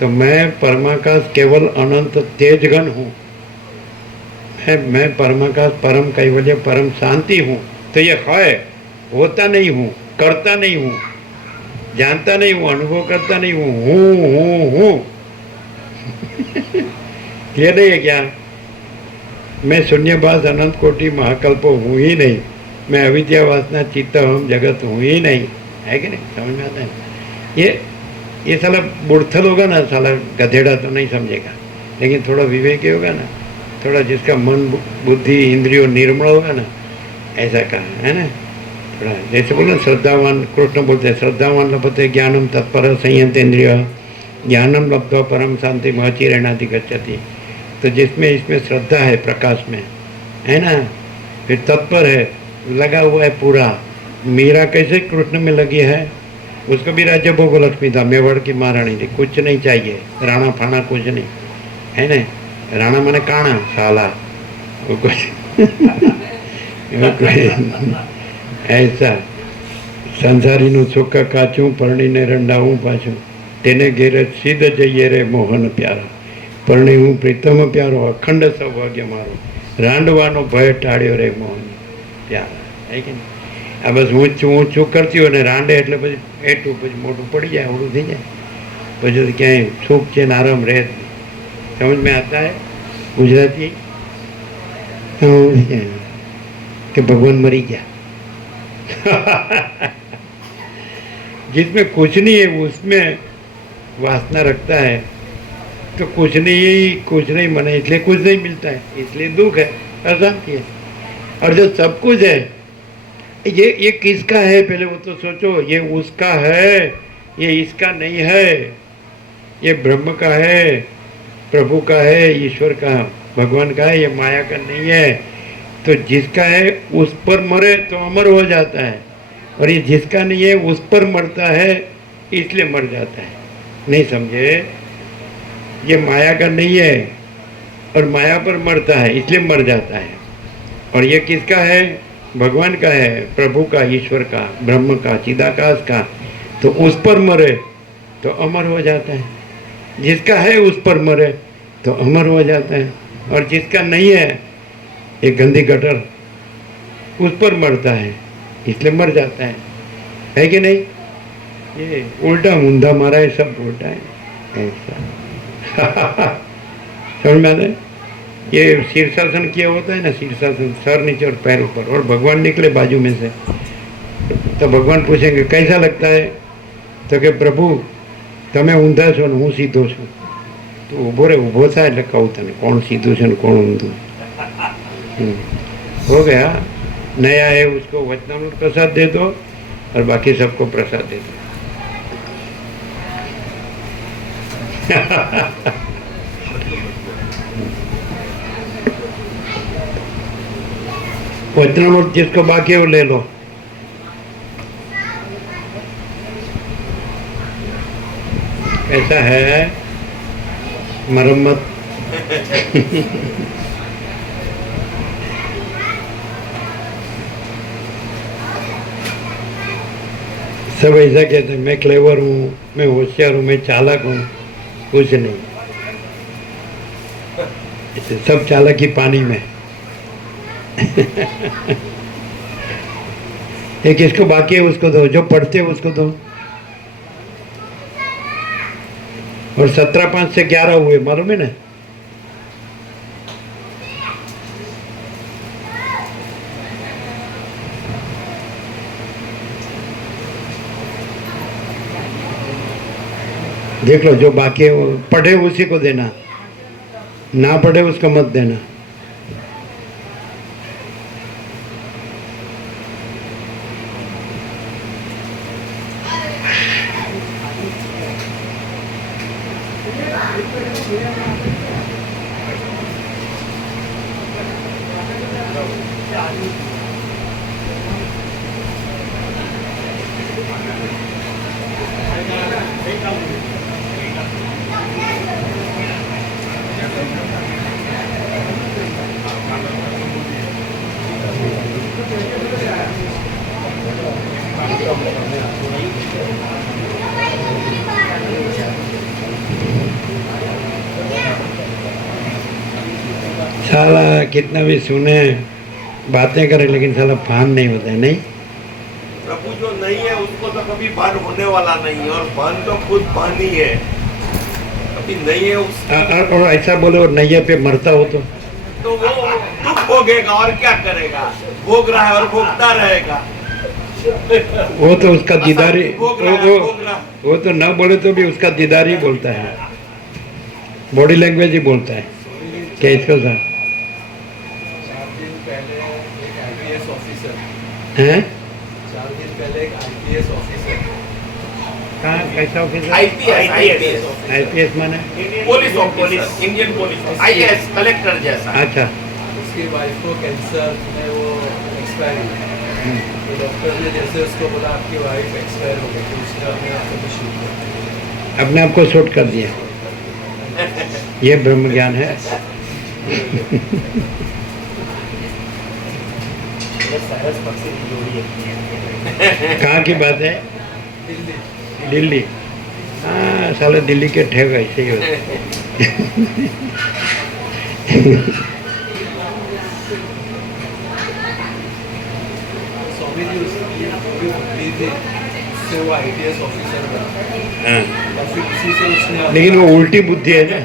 तो मैं परमाकाश केवल अनंत तेज घन हूँ, मैं परमाकाश परम कैवल्य परम शांति हूँ। तो ये है, होता नहीं हूँ, करता नहीं हूँ, जानता नहीं हूँ, अनुभव करता नहीं हूँ। ये नहीं है क्या? मैं शून्यवास अनंत कोटि महाकल्प हूँ ही नहीं, मैं अविद्या वासना चित्त हम जगत हूँ ही नहीं, है कि नहीं? समझ में आता है? ये साला बुढ़थल होगा ना, साला गधेड़ा तो नहीं समझेगा, लेकिन थोड़ा विवेकी होगा ना, थोड़ा जिसका मन बुद्धि इंद्रियों निर्मल होगा ना, ऐसा कहा है ना। थोड़ा जैसे बोलो श्रद्धावान, कृष्ण बोलते हैं श्रद्धावान लभते ज्ञानम तत्पर संयंत इंद्रिय, ज्ञानम लब्ध्वा परम शांति महचि रहनाति गच्छति। तो जिसमें इसमें श्रद्धा है प्रकाश में, है ना, फिर तत्पर है, लगा हुआ है पूरा। मीरा कैसे कृष्ण में लगी है, उसको भी राज्य भोग लक्ष्मी था, मेवाड़ की महारानी थी, कुछ नहीं चाहिए, राणा फाना कुछ नहीं, है ना। राणा माने काणा साला, वो कुछ ऐसा संसारीનું સુખ કાચું પરણીને રંડાવું પાછું, તેને ઘેરે સીધ જઈએ રે મોહન પ્યારા, પરણી હું પ્રીતમ પ્યારો, અખંડ સૌભાગ્ય મારો, રાંડવાનો ભય ટાળ્યો રે મોહન પ્યારા, है कि नहीं? આ બસ ઊંચું કરતી હોય ને રાંડે એટલે પછી એટલું પછી મોટું પડી જાય, અવળું થઈ જાય, પછી ક્યાંય સુખ છે ને આરામ રહે જ નહીં। समझ में आता है गुजराती? कि भगवान मरी गया। जिसमें कुछ नहीं है उसमें वासना रखता है, तो कुछ नहीं मने, इसलिए कुछ नहीं मिलता है, इसलिए दुख है, अशांति है। और जो सब कुछ है, ये किसका है पहले वो तो सोचो। ये उसका है, ये इसका नहीं है, ये ब्रह्म का है, प्रभु का है, ईश्वर का, भगवान का है, ये माया का नहीं है। तो जिसका है उस पर मरे तो अमर हो जाता है, और ये जिसका नहीं है उस पर मरता है, इसलिए मर जाता है। नहीं समझे? ये माया का नहीं है और माया पर मरता है, इसलिए मर जाता है। और ये किसका है? भगवान का है, प्रभु का, ईश्वर का, ब्रह्म का, चिदाकाश का। तो उस पर मरे तो अमर हो जाता है। जिसका है उस पर मरे तो अमर हो जाता है, और जिसका नहीं है, एक गंदी गटर, उस पर मरता है, इसलिए मर जाता है कि नहीं? ये उल्टा मुंदा मारा है, सब उल्टा है ऐसा। समझ में आता है? ये शीर्षासन किया होता है ना, शीर्षासन, सर नीचे और पैर ऊपर, और भगवान निकले बाजू में से, तो भगवान पूछेंगे कैसा लगता है? तो कि प्रभु તમે ઊંધા છો ને હું સીધો છું, તો ઊભો રે, ઊભો થાય એટલે કહું તને કોણ સીધું છે ને કોણ ઊંધું। हो गया। नया है उसको वचनामृत प्रसाद दे दो, और बाकी सबको प्रसाद दे दो। वचनामृत जिसको बाकी है वो ले लो। ऐसा है मरम्मत। सब ऐसा कहते हैं, मैं क्लेवर हूँ, मैं होशियार हूँ, मैं चालाक हूँ। कुछ नहीं, सब चालाकी पानी में। ये किसको बाकी है उसको दो, जो पढ़ते हो उसको दो। और 17 5 से 11 हुए, मालूम है ना? देख लो, जो बाकी है वो पढ़े उसी को देना, ना पढ़े उसको मत देना। साला कितना भी सुने, बातें करे, लेकिन साला भान नहीं होता है। नहीं, प्रभु जो नहीं है उसको तो कभी भान होने वाला नहीं है, और भान तो खुद भान ही है, कभी नहीं है उस और ऐसा बोले और नैया पे मरता हो तो वो दुख भोगेगा और क्या करेगा, भोग रहा है और भोगता रहेगा। वो तो उसका दीदारी, भोग रहा है, भोग रहा है। वो तो ना बोले तो भी उसका दीदारी बोलता है, बॉडी लैंग्वेज ही बोलता है। क्या इसको सा 4 दिन पहले एक आईपीएस ऑफिसर, हैं? 4 दिन पहले एक आईपीएस ऑफिसर, कहाँ, कैसा ऑफिसर? आईपीएस आईपीएस माने? Police officer, Indian police, IAS collector जैसा। अच्छा, उसकी वाइफ को कैंसर में वो एक्सपायर हुई। तो डॉक्टर ने जैसे उसको बोला आपकी वाइफ एक्सपायर हो गई, तो उसने अपने आप को शूट कर दिया। अपने आप को शूट कर दिया। ये ब्रह्म ज्ञान है। कहाँ की बात है? दिल्ली। दिल्ली। हाँ, साले दिल्ली के ठेग ऐसे ही होते। स्वामी जी उसकी जो बुद्धि थी उससे वो आईपीएस ऑफिसर बना, हाँ, और फिर उसी से उसने लेकिन वो उल्टी बुद्धि है ना,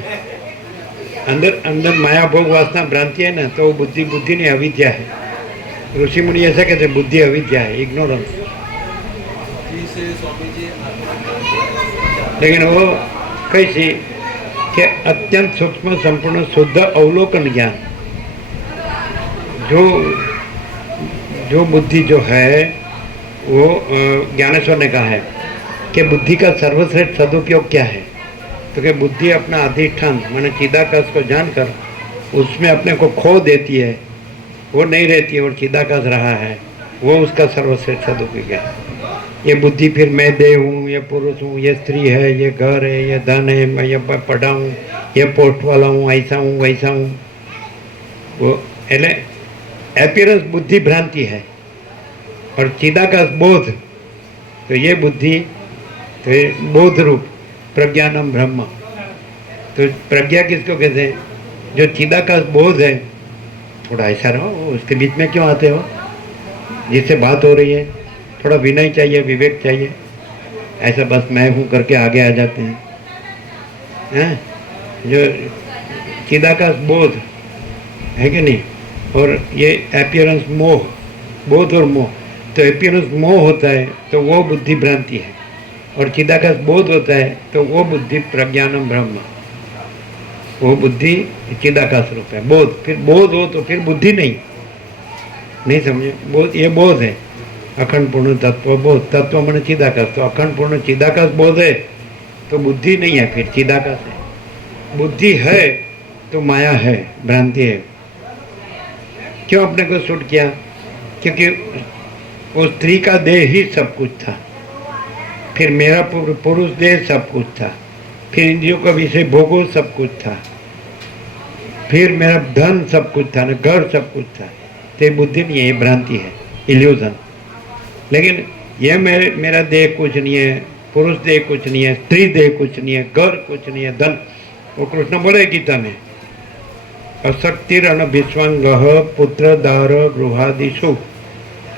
अंदर अंदर माया भोग वासना भ्रांति है ना, तो वो बुद्धि बुद्धि नहीं, अविद्या है। ऋषि मुनि ऐसा कहते हैं, बुद्धि अविद्या है, इग्नोरेंस। बुद्धि से स्वामी जी आत्मा, लेकिन वो कैसी कि अत्यंत सूक्ष्म संपूर्ण शुद्ध अवलोकन ज्ञान, जो बुद्धि जो है वो ज्ञानेश्वर ने कहा है कि बुद्धि का सर्वश्रेष्ठ सदुपयोग क्या है, तो कि बुद्धि अपना अधिष्ठान माने चिदाकाश को जानकर उसमें अपने को खो देती है, वो नहीं रहती है और चिदाकाश रहा है, वो उसका सर्वश्रेष्ठ सदुपयोग है। ये बुद्धि फिर मैं देह हूँ, ये पुरुष हूँ, ये स्त्री है, ये घर है, ये धन है, मैं ये पढ़ा हूँ, ये पोस्ट वाला हूँ, ऐसा हूँ वैसा हूँ, वो એટલે एपियरेंस बुद्धि भ्रांति है। और चिदाकाश बोध, तो ये बुद्धि, तो ये बोध रूप प्रज्ञानम ब्रह्म। तो प्रज्ञा किसको कहते हैं? जो चिदाकाश बोध है। थोड़ा ऐसा रहो, उसके बीच में क्यों आते हो? जिससे बात हो रही है, थोड़ा विनय चाहिए, विवेक चाहिए। ऐसा बस मैं हूँ करके आगे आ जाते हैं। जो चिदाकाश बोध है कि नहीं, और ये एपियरेंस मोह, बोध और मोह। तो एपियरेंस मोह होता है तो वो बुद्धि भ्रांति है, और चिदाकाश बोध होता है तो वो बुद्धि प्रज्ञानम ब्रह्म, वो बुद्धि चिदाकाश रूप है। बोध, फिर बोध हो तो फिर बुद्धि नहीं समझे? बोध, ये बोध है, अखंड पूर्ण तत्व बोध। तत्व मन चिदाकाश, तो अखंड पूर्ण चिदाकाश बोध है तो बुद्धि नहीं है, फिर चिदाकाश है। बुद्धि है तो माया है, भ्रांति है। क्यों अपने को शूट किया? क्योंकि वो स्त्री का देह ही सब कुछ था, फिर मेरा पुरुष देह सब कुछ था, फिर इंद्रियों का विषय भोगो सब कुछ था, फिर मेरा धन सब कुछ था, ना घर सब कुछ था। तो ये बुद्धि नहीं है, ये भ्रांति है, इल्यूजन। लेकिन ये मेरा देह कुछ नहीं है, पुरुष देह कुछ नहीं है, स्त्री देह कुछ नहीं है, घर कुछ नहीं है, धन। वो कृष्ण बोले गीता में, अशक्तिरण विश्वांग पुत्र दार गृहादिशु,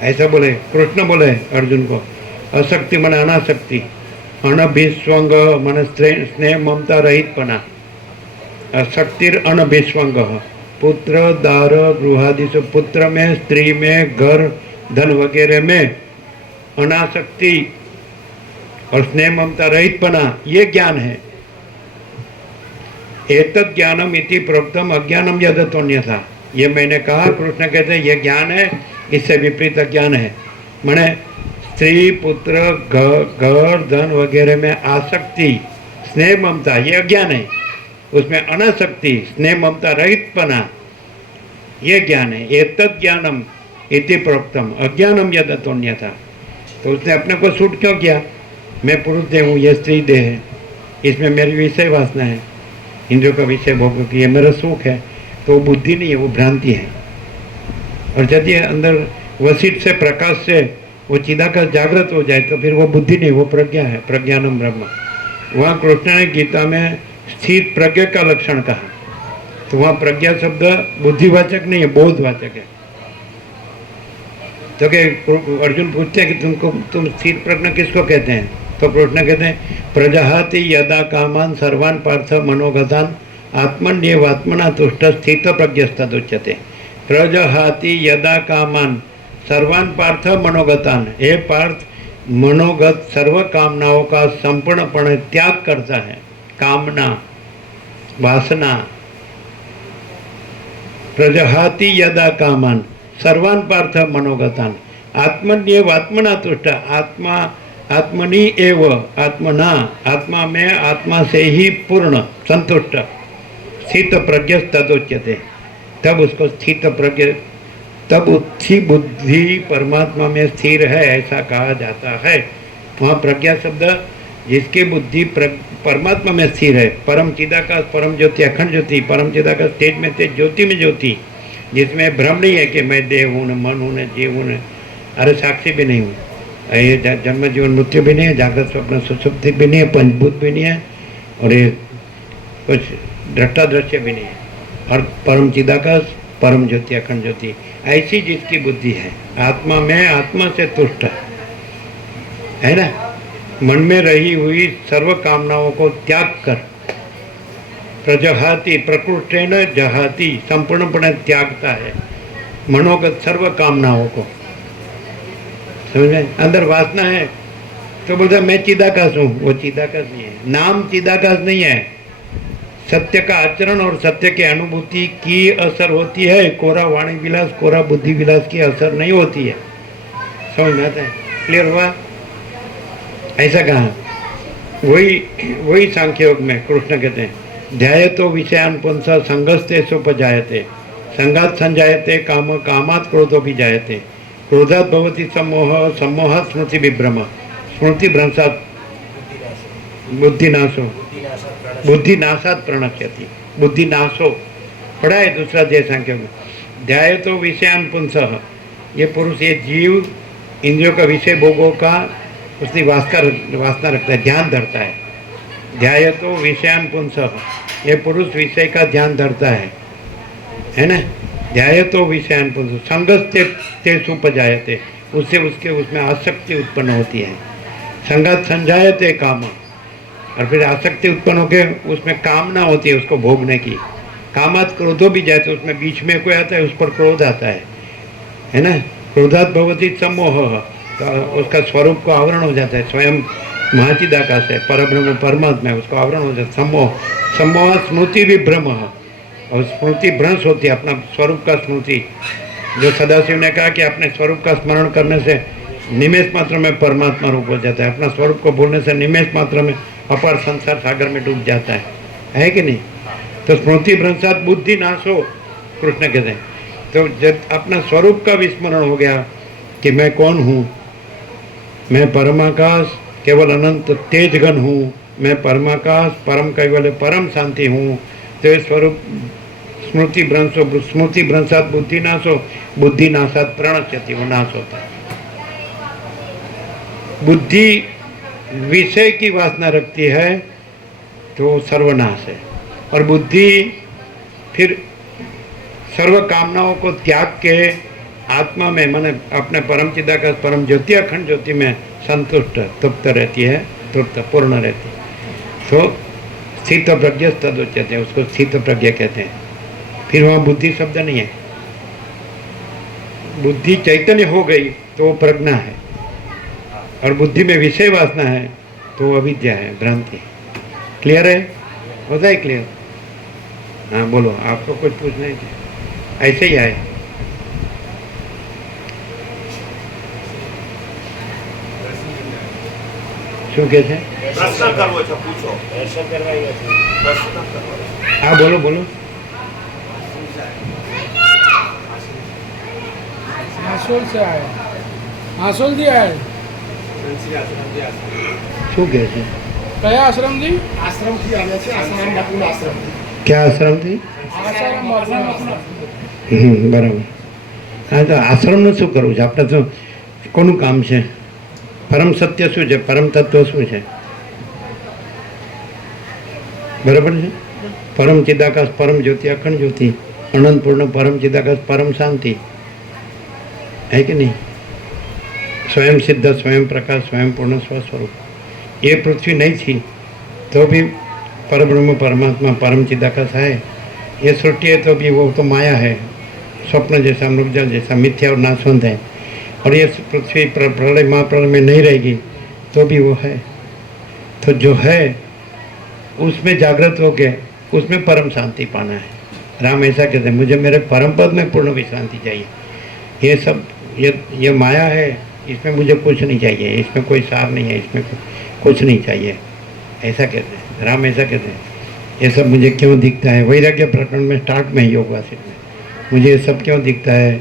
ऐसा बोले कृष्ण बोले अर्जुन को। अशक्ति मन अनाशक्ति, अनभिस्वंग मन स्नेह ममता रहितपना, अशक्तिर अनभिस्वंग, पुत्र दार गृहादिशु, पुत्र में, स्त्री में, घर धन वगैरह में अनासक्ति और स्नेह ममता रहितपना, ये ज्ञान है। एतत् ज्ञानम इति प्रोक्तम अज्ञानम यदतोन्यथा, ये मैंने कहा, कृष्ण कहते हैं ये ज्ञान है, इससे विपरीत ज्ञान है। माने स्त्री पुत्र घर धन वगैरह में आसक्ति स्नेह ममता, ये अज्ञान है। उसमें अनासक्ति स्नेह ममता रहितपना, ये ज्ञान है। एतत् ज्ञानम इति प्रोक्तम अज्ञानम यदतोन्यथा, तो उसने अपने को सूट क्यों किया? मैं पुरुष देह हूँ, ये स्त्री देह है, इसमें मेरी विषय वासना है, इंद्रियों का विषय भोग की, ये मेरा सुख है। तो वो बुद्धि नहीं है, वो भ्रांति है। और यदि अंदर वसीठ से प्रकाश से वो चिदाकाश जागृत हो जाए तो फिर वो बुद्धि नहीं, वो प्रज्ञा है, प्रज्ञानम ब्रह्म। वहाँ कृष्ण ने गीता में स्थित प्रज्ञा का लक्षण कहा, तो वहाँ प्रज्ञा शब्द बुद्धिवाचक नहीं है, बोधवाचक है। तो कि अर्जुन पूछते हैं कि तुम स्थिर प्रज्ञ किसको कहते हैं? तो कृष्ण कहते हैं प्रजहाति यदा कामान सर्वान पार्थ मनोगतान आत्मन्येवात्मना तुष्ट स्थित प्रज्ञस्तदुच्यते। प्रजहाति यदा कामान सर्वान पार्थ मनोगतान, हे पार्थ मनोगत सर्व कामनाओं का संपूर्णपणे त्याग करता है। कामना वासना, प्रजहाति यदा कामान सर्वान पार्थ मनोगतान आत्मन्येव आत्मना तुष्ट, आत्मा आत्मनि एव आत्मना, आत्मा में आत्मा से ही पूर्ण संतुष्ट स्थित प्रज्ञ तदोच्यते। तब उसको स्थित प्रज्ञ, तब उसकी बुद्धि परमात्मा में स्थिर है ऐसा कहा जाता है। वहाँ प्रज्ञा शब्द जिसकी बुद्धि परमात्मा में स्थिर है, परम चिदाकाश परम ज्योति अखंड ज्योति, परम चिदाकाश तेज में तेज ज्योति में ज्योति, जिसमें भ्रम नहीं है कि मैं देह हूँ न मन हूँ न जीव हूँ न, अरे साक्षी भी नहीं हूँ, ये जन्म जीवन मृत्यु भी नहीं है, जागृत स्वप्न सुषुप्ति भी नहीं है, पंचभूत भी नहीं है, और ये कुछ दृष्टा दृश्य भी नहीं है। और परम चिदाकाश परम ज्योति अखंड ज्योति, ऐसी जिसकी बुद्धि है आत्मा में आत्मा से तुष्ट है ना, मन में रही हुई सर्व कामनाओं को त्याग कर, प्रजहाति प्रकृष्टेन जहाति संपूर्णपणे त्यागता है मनोगत सर्व कामनाओं को। समझे? अंदर वासना है तो बोलता मैं चिदाकाश हूँ, वो चिदाकाश नहीं है, नाम चिदाकाश नहीं है। सत्य का आचरण और सत्य की अनुभूति की असर होती है, कोरा वाणी विलास कोरा बुद्धि विलास की असर नहीं होती है। समझ में आता है? क्लियर हुआ? ऐसा कहा, वही सांख्य योग में कृष्ण कहते हैं ध्यायतो विषयान पुंस संगस्ते सुपजायते, संगात संजायते काम, कामात् क्रोधोपि जायते, क्रोधात् भवति सम्मोह, सम्मोहात् स्मृति विभ्रम, स्मृति भ्रंशात् बुद्धिनाशो, बुद्धिनाशात् प्रणश्यति, बुद्धिनाशो पढ़ा है दूसरा जय सांख्य में। ध्यायतो विषयान पुंस, ये पुरुष ये जीव इंद्रियों का विषय भोगों का उसकी वासना रखता है, ध्यान धरता है। ध्यायतो विषयान पुंस, ये पुरुष विषय का ध्यान धरता है ना। ध्यायतो विषयान पुंस संगस्ते ते सुपजायते, उससे उसके उसमें आसक्ति उत्पन्न होती है। संगत संजायते काम, और फिर आसक्ति उत्पन्न होकर उसमें कामना होती है उसको भोगने की। कामात् क्रोधो भी जाते, उसमें बीच में कोई आता है उस पर क्रोध आता है ना। क्रोधात् भवति सम्मोह, तो उसका स्वरूप को आवरण हो जाता है, स्वयं महाचिदाकाश है, परब्रह्म परमात्मा है, उसको आवरण हो जाता है सम्मोह। सम्मोह स्मृति विभ्रम, और स्मृति भ्रंश होती है अपना स्वरूप का स्मृति। जो सदाशिव ने कहा कि अपने स्वरूप का स्मरण करने से निमेष मात्र में परमात्मा रूप हो जाता है, अपना स्वरूप को भूलने से निमेष मात्र में अपार संसार सागर में डूब जाता है कि नहीं। तो स्मृति भ्रंशात् बुद्धि नाशो कृष्ण कहते हैं। तो जब अपना स्वरूप का विस्मरण हो गया, कि मैं कौन हूँ, मैं परमाकाश केवल अनंत तेजगन हूँ, मैं परमाकाश परम कैवल्य परम शांति हूँ। तो ये स्वरूप स्मृति भ्रंशात बुद्धि नाशो, बुद्धि नाशात प्रणश्यति, वो नाश होता है। बुद्धि विषय की वासना रखती है तो सर्वनाश है, और बुद्धि फिर सर्व कामनाओं को त्याग के आत्मा में माने अपने परम चिदाकाश परम ज्योति अखंड ज्योति में संतुष्ट तृप्त रहती है, तृप्त पूर्ण रहती है। तो स्थित प्रज्ञ तद उच्यते हैं, उसको स्थित प्रज्ञ कहते हैं। फिर वहाँ बुद्धि शब्द नहीं है, बुद्धि चैतन्य हो गई तो वो प्रज्ञा है, और बुद्धि में विषय वासना है तो वो अविद्या है, भ्रांति है। क्लियर है? होता है क्लियर? हाँ बोलो, आपको कुछ पूछना है? ऐसे ही आए। શું કે છે? પ્રશ્ન કરવો છે, પૂછો. પ્રશ્ન કરવો. હા બોલો બોલો. હાસોલ से आए, हासोल થી आए। શું કે છે? કયા આશ્રમથી? આશ્રમથી આવ્યા છે, આસારામ બાપુના આશ્રમથી. ક્યાં આશ્રમથી? આસારામ બાપુના આશ્રમ। બરાબર. હા તો આશ્રમનું શું કરવું છે? આપણે તો કોનું કામ છે? પરમ સત્ય શું છે? પરમ તત્વ શું છે? બરાબર છે? પરમ ચિદાકાશ પરમ જ્યોતિ અખંડ જ્યોતિ અનંત પૂર્ણ પરમ ચિદાકાશ परम शांति है कि नहीं? स्वयं सिद्ध स्वयं प्रकाश स्वयं पूर्ण स्वस्वरूप। ये पृथ्वी नहीं थी तो भी परब्रह्म परमात्मा परम चिदाकाश है। ये सृष्टि है तो भी वो तो माया है, स्वप्न जैसा मृगजल जैसा मिथ्या और नाशवंत है। और ये पृथ्वी प्रलय महाप्रलय में नहीं रहेगी तो भी वो है। तो जो है उसमें जागृत होके उसमें परम शांति पाना है। राम ऐसा कहते हैं, मुझे मेरे परम पद में पूर्ण विश्रांति चाहिए। ये सब ये माया है, इसमें मुझे कुछ नहीं चाहिए, इसमें कोई सार नहीं है, इसमें कुछ नहीं चाहिए, ऐसा कहते हैं। राम ऐसा कहते हैं, ये सब मुझे क्यों दिखता है? वैराग्य प्रकरण में स्टार्ट में योग वासित में मुझे ये सब क्यों दिखता है?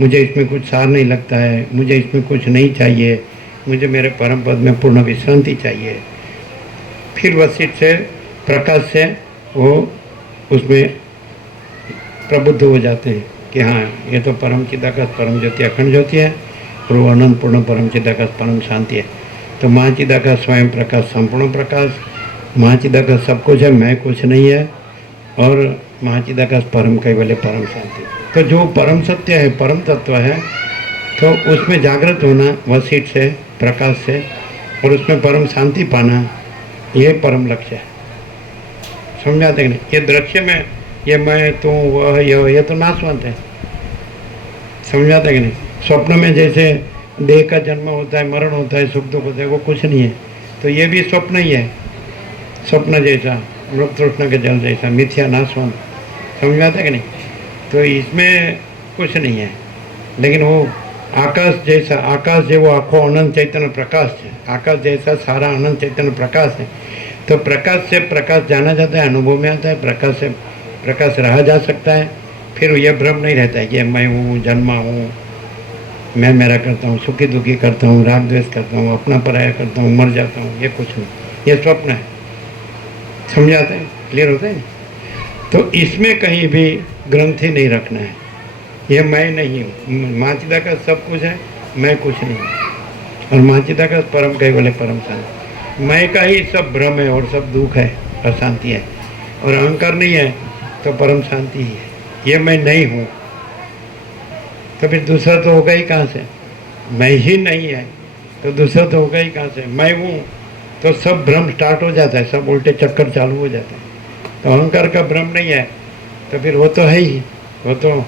मुझे इसमें कुछ सार नहीं लगता है, मुझे इसमें कुछ नहीं चाहिए, मुझे मेरे परम पद में पूर्ण विश्रांति चाहिए। फिर वशिष्ठ से प्रकाश से वो उसमें प्रबुद्ध हो जाते हैं कि हाँ ये तो परम चिदाकाश परम ज्योति अखंड ज्योति है, और वो अनंत पूर्ण परम चिदाकाश परम शांति है। तो महाचिदाकाश स्वयं प्रकाश संपूर्ण प्रकाश, महाचिदाकाश सब कुछ है, मैं कुछ नहीं है, और महाचिदाकाश परम कैवल्य परम शांति। तो जो परम सत्य है, परम तत्व है, तो उसमें जागृत होना वशिष्ठ से प्रकाश से, और उसमें परम शांति पाना, ये परम लक्ष्य है। समझाते कि नहीं? ये दृश्य में ये मैं तू वह ये तो नाशवंत है। समझाते कि नहीं? स्वप्न में जैसे देह का जन्म होता है, मरण होता है, सुख दुख होता है, वो कुछ नहीं है। तो ये भी स्वप्न ही है, स्वप्न जैसा, मृग तृष्णा के जल जैसा, मिथ्या नाशवंत। समझाते कि नहीं? तो इसमें कुछ नहीं है। लेकिन वो आकाश जैसा, आकाश जो वो आखो अनंत चैतन्य प्रकाश है, आकाश जैसा सारा अनंत चैतन्य प्रकाश है। तो प्रकाश से प्रकाश जाना जाता है, अनुभव में आता है, प्रकाश से प्रकाश रहा जा सकता है। फिर यह भ्रम नहीं रहता है कि मैं हूँ, जन्मा हूँ, मैं मेरा करता हूँ, सुखी दुखी करता हूँ, राग द्वेष करता हूँ, अपना पराया करता हूँ, मर जाता हूँ, ये कुछ नहीं, ये स्वप्न है। समझाते हैं? क्लियर होता है? तो इसमें कहीं भी ग्रंथि नहीं रखना है। ये मैं नहीं हूँ, माचिदा का सब कुछ है, मैं कुछ नहीं हूँ। और माचिदा का परम कैवल्य परम शांति, मैं का ही सब भ्रम है और सब दुख है, अशांति है। और अहंकार नहीं है तो परम शांति ही है। ये मैं नहीं हूँ तो फिर दूसरा तो होगा ही कहाँ से? मैं ही नहीं है तो दूसरा तो होगा ही कहाँ से? मैं हूँ तो सब भ्रम स्टार्ट हो जाता है, सब उल्टे चक्कर चालू हो जाते हैं। तो अहंकार का भ्रम नहीं है तो फिर वो तो है ही, वो तो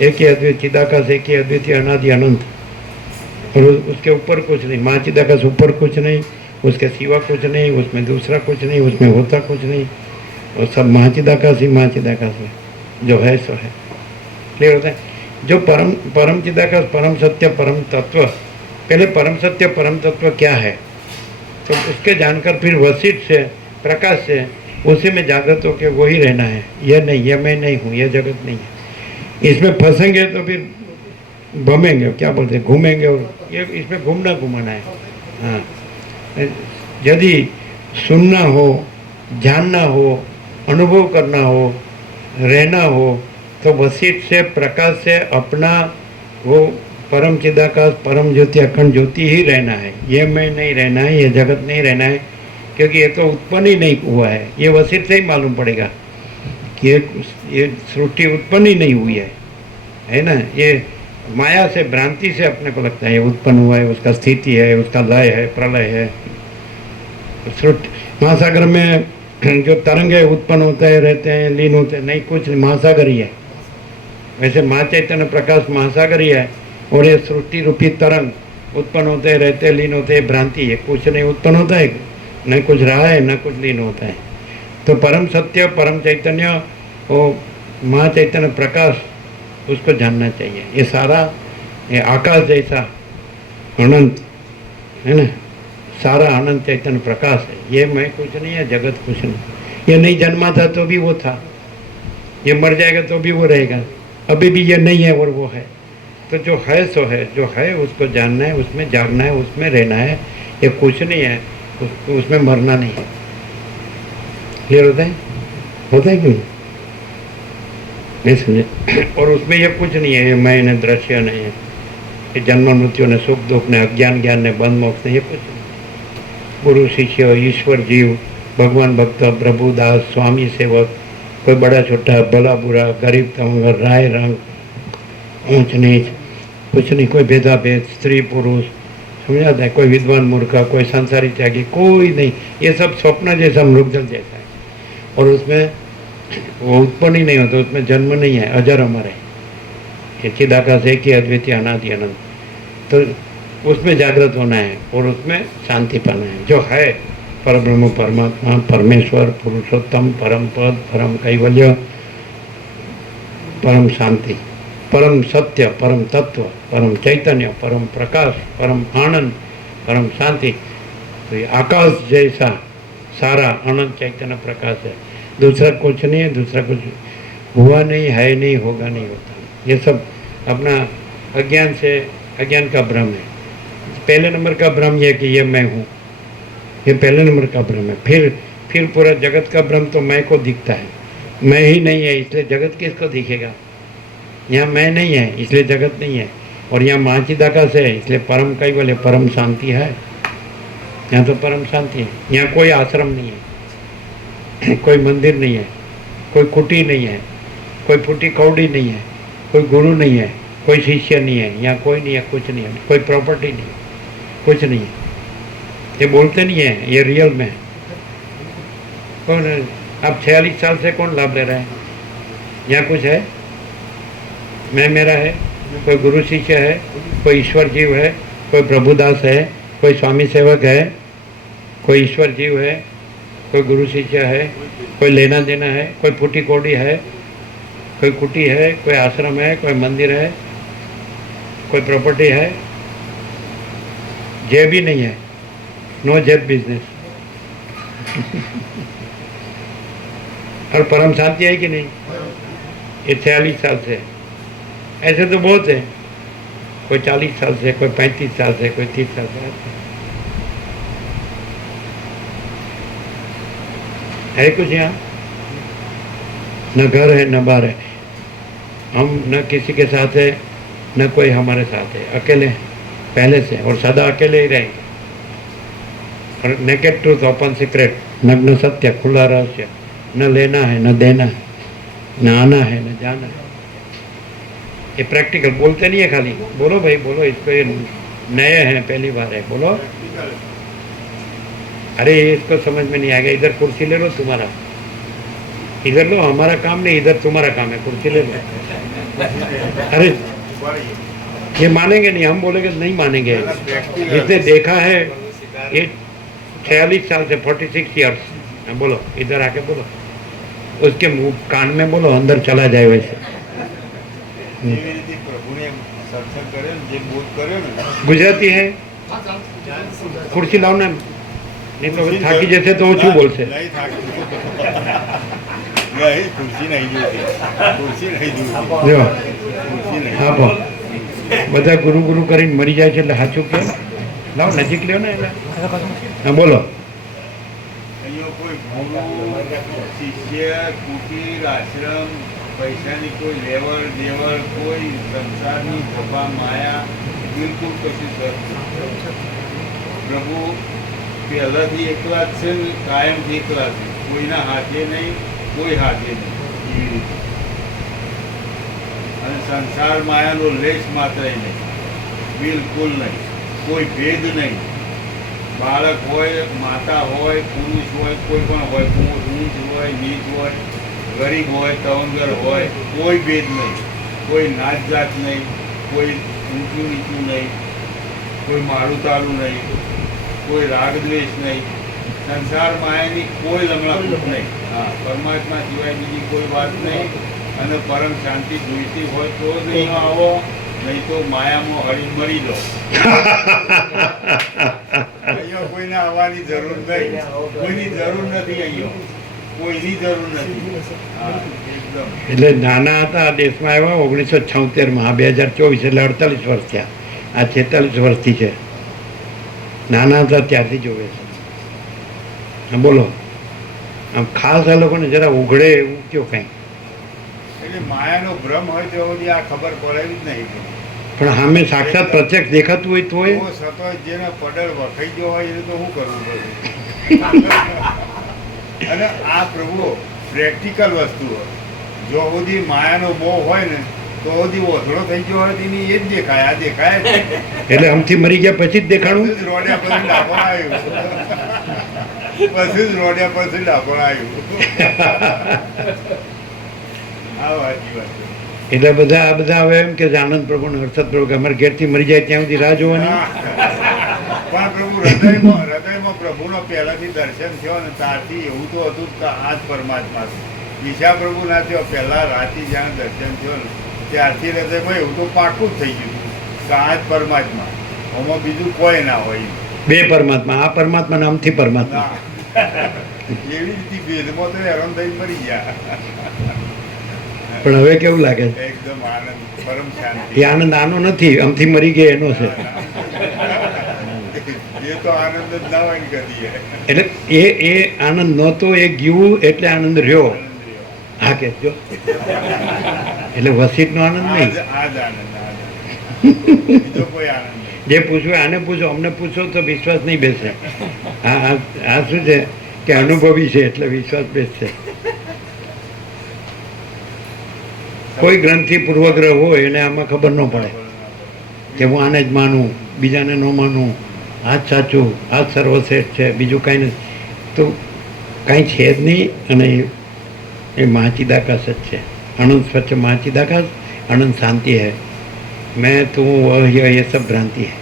एक ही अद्वितीय चिदाकाश, एक ही अद्वितीय अनादि अनंत, और उसके ऊपर कुछ नहीं। माँ चिदाकाश ऊपर कुछ नहीं, उसके सिवा कुछ नहीं, उसमें दूसरा कुछ नहीं, उसमें होता कुछ नहीं, और सब महाचिदाकाश ही महाचिदाकाश है, जो है सो है। क्लियर होता है? जो परम चिदाकाश परम सत्य परम तत्व, पहले परम सत्य परम तत्व क्या है तो उसके जानकर फिर वशिष्ठ से प्रकाश से उसी में जागृत होकर वही रहना है। यह नहीं, यह मैं नहीं हूँ, यह जगत नहीं है। इसमें फंसेंगे तो फिर भमेंगे, क्या बोलते हैं, घूमेंगे, और ये इसमें घूमना घुमाना है। हाँ, यदि सुनना हो, जानना हो, अनुभव करना हो, रहना हो, तो वशिष्ठ से, प्रकाश से अपना वो परम चिदाकाश, परम ज्योति, अखंड ज्योति ही रहना है। ये मैं नहीं रहना है, ये जगत नहीं रहना है, क्योंकि ये तो उत्पन्न ही नहीं हुआ है। ये वशिष्ठ से ही मालूम पड़ेगा कि ये सृष्टि उत्पन्न ही नहीं हुई है ना। ये माया से, भ्रांति से अपने को लगता है ये उत्पन्न हुआ है, उसका स्थिति है, उसका लय है, प्रलय है। महासागर में जो तरंगे उत्पन्न होते हैं, रहते हैं, लीन होते हैं, नहीं, कुछ नहीं, महासागर ही है। वैसे महाचैतन्य प्रकाश महासागर ही है, और ये सृष्टि रूपी तरंग उत्पन्न होते हैं, रहते हैं, लीन होते हैं, भ्रांति है। कुछ नहीं उत्पन्न होता है, न कुछ रहा है, न कुछ लीन होता है। तो परम सत्य, परम चैतन्य, वो महाचैतन्य प्रकाश, उसको जानना चाहिए। ये सारा, ये आकाश जैसा अनंत है ना, सारा अनंत चैतन्य प्रकाश है। ये मैं कुछ नहीं है, जगत कुछ नहीं। ये नहीं जन्मा था तो भी वो था, ये मर जाएगा तो भी वो रहेगा, अभी भी ये नहीं है और वो है। तो जो है सो है, जो है उसको जानना है, उसमें जागना है, उसमें रहना है। ये कुछ नहीं है, उसमें मरना नहीं है। क्लियर होता है? होता है क्यों नहीं समझे? और उसमें ये कुछ नहीं है, ये मैं ने, दृश्य नहीं है, ये जन्म मृत्यु ने, सुख दुख ने, अज्ञान ज्ञान ने, बंध मोक्ष ने, ये कुछ नहीं। गुरु शिष्य, ईश्वर जीव, भगवान भक्त, प्रभु दास, स्वामी सेवक, कोई बड़ा छोटा, भला बुरा, गरीब तमगर, राय रंग, ऊंच नीच, कुछ नहीं, कोई भेदा भेद, स्त्री पुरुष, समझाता है, कोई विद्वान मूर्खा, कोई संसारी त्यागी, कोई नहीं। ये सब स्वप्न जैसा, मृगजल जैसा है। और उसमें वो उत्पन्न ही नहीं होता, उसमें जन्म नहीं है, अजर अमर है। ये चिदाकाश एक ही, अद्वितीय, अनादि अनंत। तो उसमें जागृत होना है और उसमें शांति पाना है। जो है परब्रह्म, परमात्मा, परमेश्वर, पुरुषोत्तम, परम पद, परम कैवल्य, परम शांति, परम सत्य, परम तत्व, परम चैतन्य, परम प्रकाश, परम आनंद, परम शांति। तो ये आकाश जैसा सारा अनंत चैतन्य प्रकाश है। दूसरा कुछ नहीं है, दूसरा कुछ हुआ नहीं, है नहीं, होगा नहीं, होता। ये सब अपना अज्ञान से, अज्ञान का भ्रम है। पहले नंबर का भ्रम ये कि ये मैं हूँ, ये पहले नंबर का भ्रम है। फिर पूरा जगत का भ्रम तो मैं को दिखता है। मैं ही नहीं है, इसलिए जगत किसको दिखेगा? यहाँ मैं नहीं है, इसलिए जगत नहीं है। और यहाँ महाचिदाकाश है, इसलिए परम कैवल्य, परम शांति है। यहाँ तो परम शांति है। यहाँ कोई आश्रम नहीं है, कोई मंदिर नहीं है, कोई कुटी नहीं है, कोई फूटी कौड़ी नहीं है, कोई गुरु नहीं है, कोई शिष्य नहीं है। यहाँ कोई नहीं है, कुछ नहीं है, कोई प्रॉपर्टी नहीं है, कुछ नहीं है। ये बोलते नहीं है, ये रियल में है। कौन है? अब 46 साल से कौन लाभ ले रहा है? यहाँ कुछ है? मैं मेरा है, कोई गुरु शिष्य है, कोई ईश्वर जीव है, कोई प्रभुदास है, कोई स्वामी सेवक है, कोई ईश्वर जीव है, कोई गुरु शिष्य है, कोई लेना देना है, कोई फूटी कोड़ी है, कोई कुटी है, कोई आश्रम है, कोई मंदिर है, कोई प्रॉपर्टी है। जे भी नहीं है, नो जेब बिजनेस। और परम शांति है कि नहीं? ये 46 साल से। ऐसे तो बहुत है, कोई 40 साल से, कोई 35 साल से, कोई 30 साल से। है कुछ यहाँ? न घर है, न बार है। हम न किसी के साथ है, न कोई हमारे साथ है, अकेले हैं पहले से, और सदा अकेले ही रहेंगे। और नेकेड ट्रूथ, ओपन सीक्रेट, नग्न सत्य, खुला रहस्य। न लेना है, न देना है, न आना है, न जाना है। ये प्रैक्टिकल बोलते नहीं है खाली। बोलो भाई, बोलो। इसको ये नए हैं, पहली बार है, बोलो। अरे इसको समझ में नहीं आएगा। इधर कुर्सी ले लो, तुम्हारा इधर लो, हमारा काम नहीं, इधर तुम्हारा काम है, कुर्सी ले लो। अरे ये मानेंगे नहीं, हम बोलेंगे नहीं मानेंगे। जिसने देखा है ये 46 साल से, 46 ईयर्स। बोलो, इधर आके बोलो, उसके मुंह कान में बोलो, अंदर चला जाए वैसे। गुजराती है, कुर्सी लाओ ना, नहीं तो थाकी जैसे तो ओछू बोलશે। कुर्सी नहीं જો कुर्सी नहीं આપો બધા ગુરુ ગુરુ કરીને મરી જાય છે એટલે સાચું કે લાવો નજીક લ્યો ને એટલે હા બોલો. અહીંયા કોઈ ગુરુ શિષ્ય કુટીર આશ્રમ પૈસાની કોઈ લેવડ દેવડ કોઈ સંસારની સભા માયા બિલકુલ કશું કરતું. પ્રભુ પહેલાથી એકલા જ છે ને કાયમથી એકલા છે, કોઈના હાથે નહીં, કોઈ હાથે નહીં, એવી રીતે. અને સંસાર માયાનો લેશ માત્ર નહીં, બિલકુલ નહીં, કોઈ ભેદ નહીં. બાળક હોય, માતા હોય, પુરુષ હોય, કોઈ પણ હોય, ઊંચ હોય, નીચ હોય, ગરીબ હોય, તવંગર હોય, કોઈ ભેદ નહીં, કોઈ નાત જાત નહીં, કોઈ ઊંચું નીચું નહીં, કોઈ મારું તારું નહીં, કોઈ રાગ દ્વેષ નહીં. સંસાર માયાની કોઈ લંગડાપૂટ નહીં. હા, પરમાત્મા સિવાય બીજી કોઈ વાત નહીં. અને પરમ શાંતિ જોઈતી હોય તો જ અહીં આવો, નહીં તો માયામાં હળી મરી લો. અહીંયા કોઈને આવવાની જરૂર નહીં, કોઈની જરૂર નથી. અહીંયા કોઈની જરૂર નથી. હા, એકદમ. એટલે નાના હતા આ દેશમાં આવ્યા 1976માં, આ 2024 એટલે 48 વર્ષ થયા. આ 46 વર્ષથી છે. નાના હતા ત્યારથી જોવે છે. હા બોલો. આમ ખાસ આ લોકોને જરા ઉઘડે એવું કયો કંઈ. એટલે માયાનો ભ્રમ હોય તો બધી આ ખબર પડેલી જ નહીં. પણ સામે સાક્ષાત પ્રત્યક્ષ દેખાતું હોય તો તો સતો જેને પડર વખાઈ ગયો હોય એને તો શું કરવું પડે. અને આ પ્રભુ પ્રેક્ટિકલ વસ્તુ હોય. જો બધી માયાનો મોહ હોય ને તો બધી ઓથડો થઈ ગયો હોય તેની એ જ દેખાય. આ દેખાય જ નહીં. એટલે આમથી મરી ગયા પછી જ દેખાણું. પછી જ રોડ્યા પછી ડાપણ આવ્યું. પછી જ રોડ્યા પછી ડાપણ આવ્યું. આ વાંચી વાત છે. એટલે બધા આ બધા હવે એમ કે આનંદ પ્રભુ ને હર્ષદ પ્રભુ કે અમારે ઘેરથી મરી જાય ત્યાં સુધી રાહ જોવાની. પણ પ્રભુ હૃદયમાં પ્રભુનો પહેલાથી દર્શન થયો ને ત્યારથી એવું તો હતું કે આ જ પરમાત્મા છે. ઈશા પ્રભુ ના થયો પહેલા રાતે જ્યાં દર્શન થયો ને ત્યારથી હૃદયમાં એવું તો પાકું જ થઈ ગયું કે આ જ પરમાત્મા, આમાં બીજું કોઈ ના હોય. બે પરમાત્મા, આ પરમાત્મા નામથી પરમાત્મા. એવી રીતે ભેદમાં તો હેરાન થઈ મરી ગયા. પણ હવે કેવું લાગે છે? એકદમ આનંદ, પરમ શાંતિ. એ આનંદ આનો નથી, આમથી મરી ગયા એનો છે. એ તો આનંદ જ ના હોય ને કદી. એટલે એ આનંદ નહોતો, એ ગયું એટલે આનંદ રહ્યો. હા કે જો એટલે વસીતનો આનંદ નહીં. આ જ આનંદ, બીજો કોઈ આનંદ નહીં. જે પૂછવું આને પૂછો, અમને પૂછો તો વિશ્વાસ નહીં બેસે. આ શું છે કે અનુભવી છે એટલે વિશ્વાસ બેસશે. કોઈ ગ્રંથિ પૂર્વગ્રહ હોય એને આમાં ખબર ન પડે કે હું આને જ માનું, બીજાને ન માનું, આ જ સાચું, આ જ સર્વશ્રેષ્ઠ છે, બીજું કાંઈ નથી. તો કાંઈ છે જ નહીં. અને એ महाचिदाकाश જ છે. अनंत स्वच्छ महाचिदाकाश, अनंत शांति है. मैं तू वह ये सब भ्रांति है.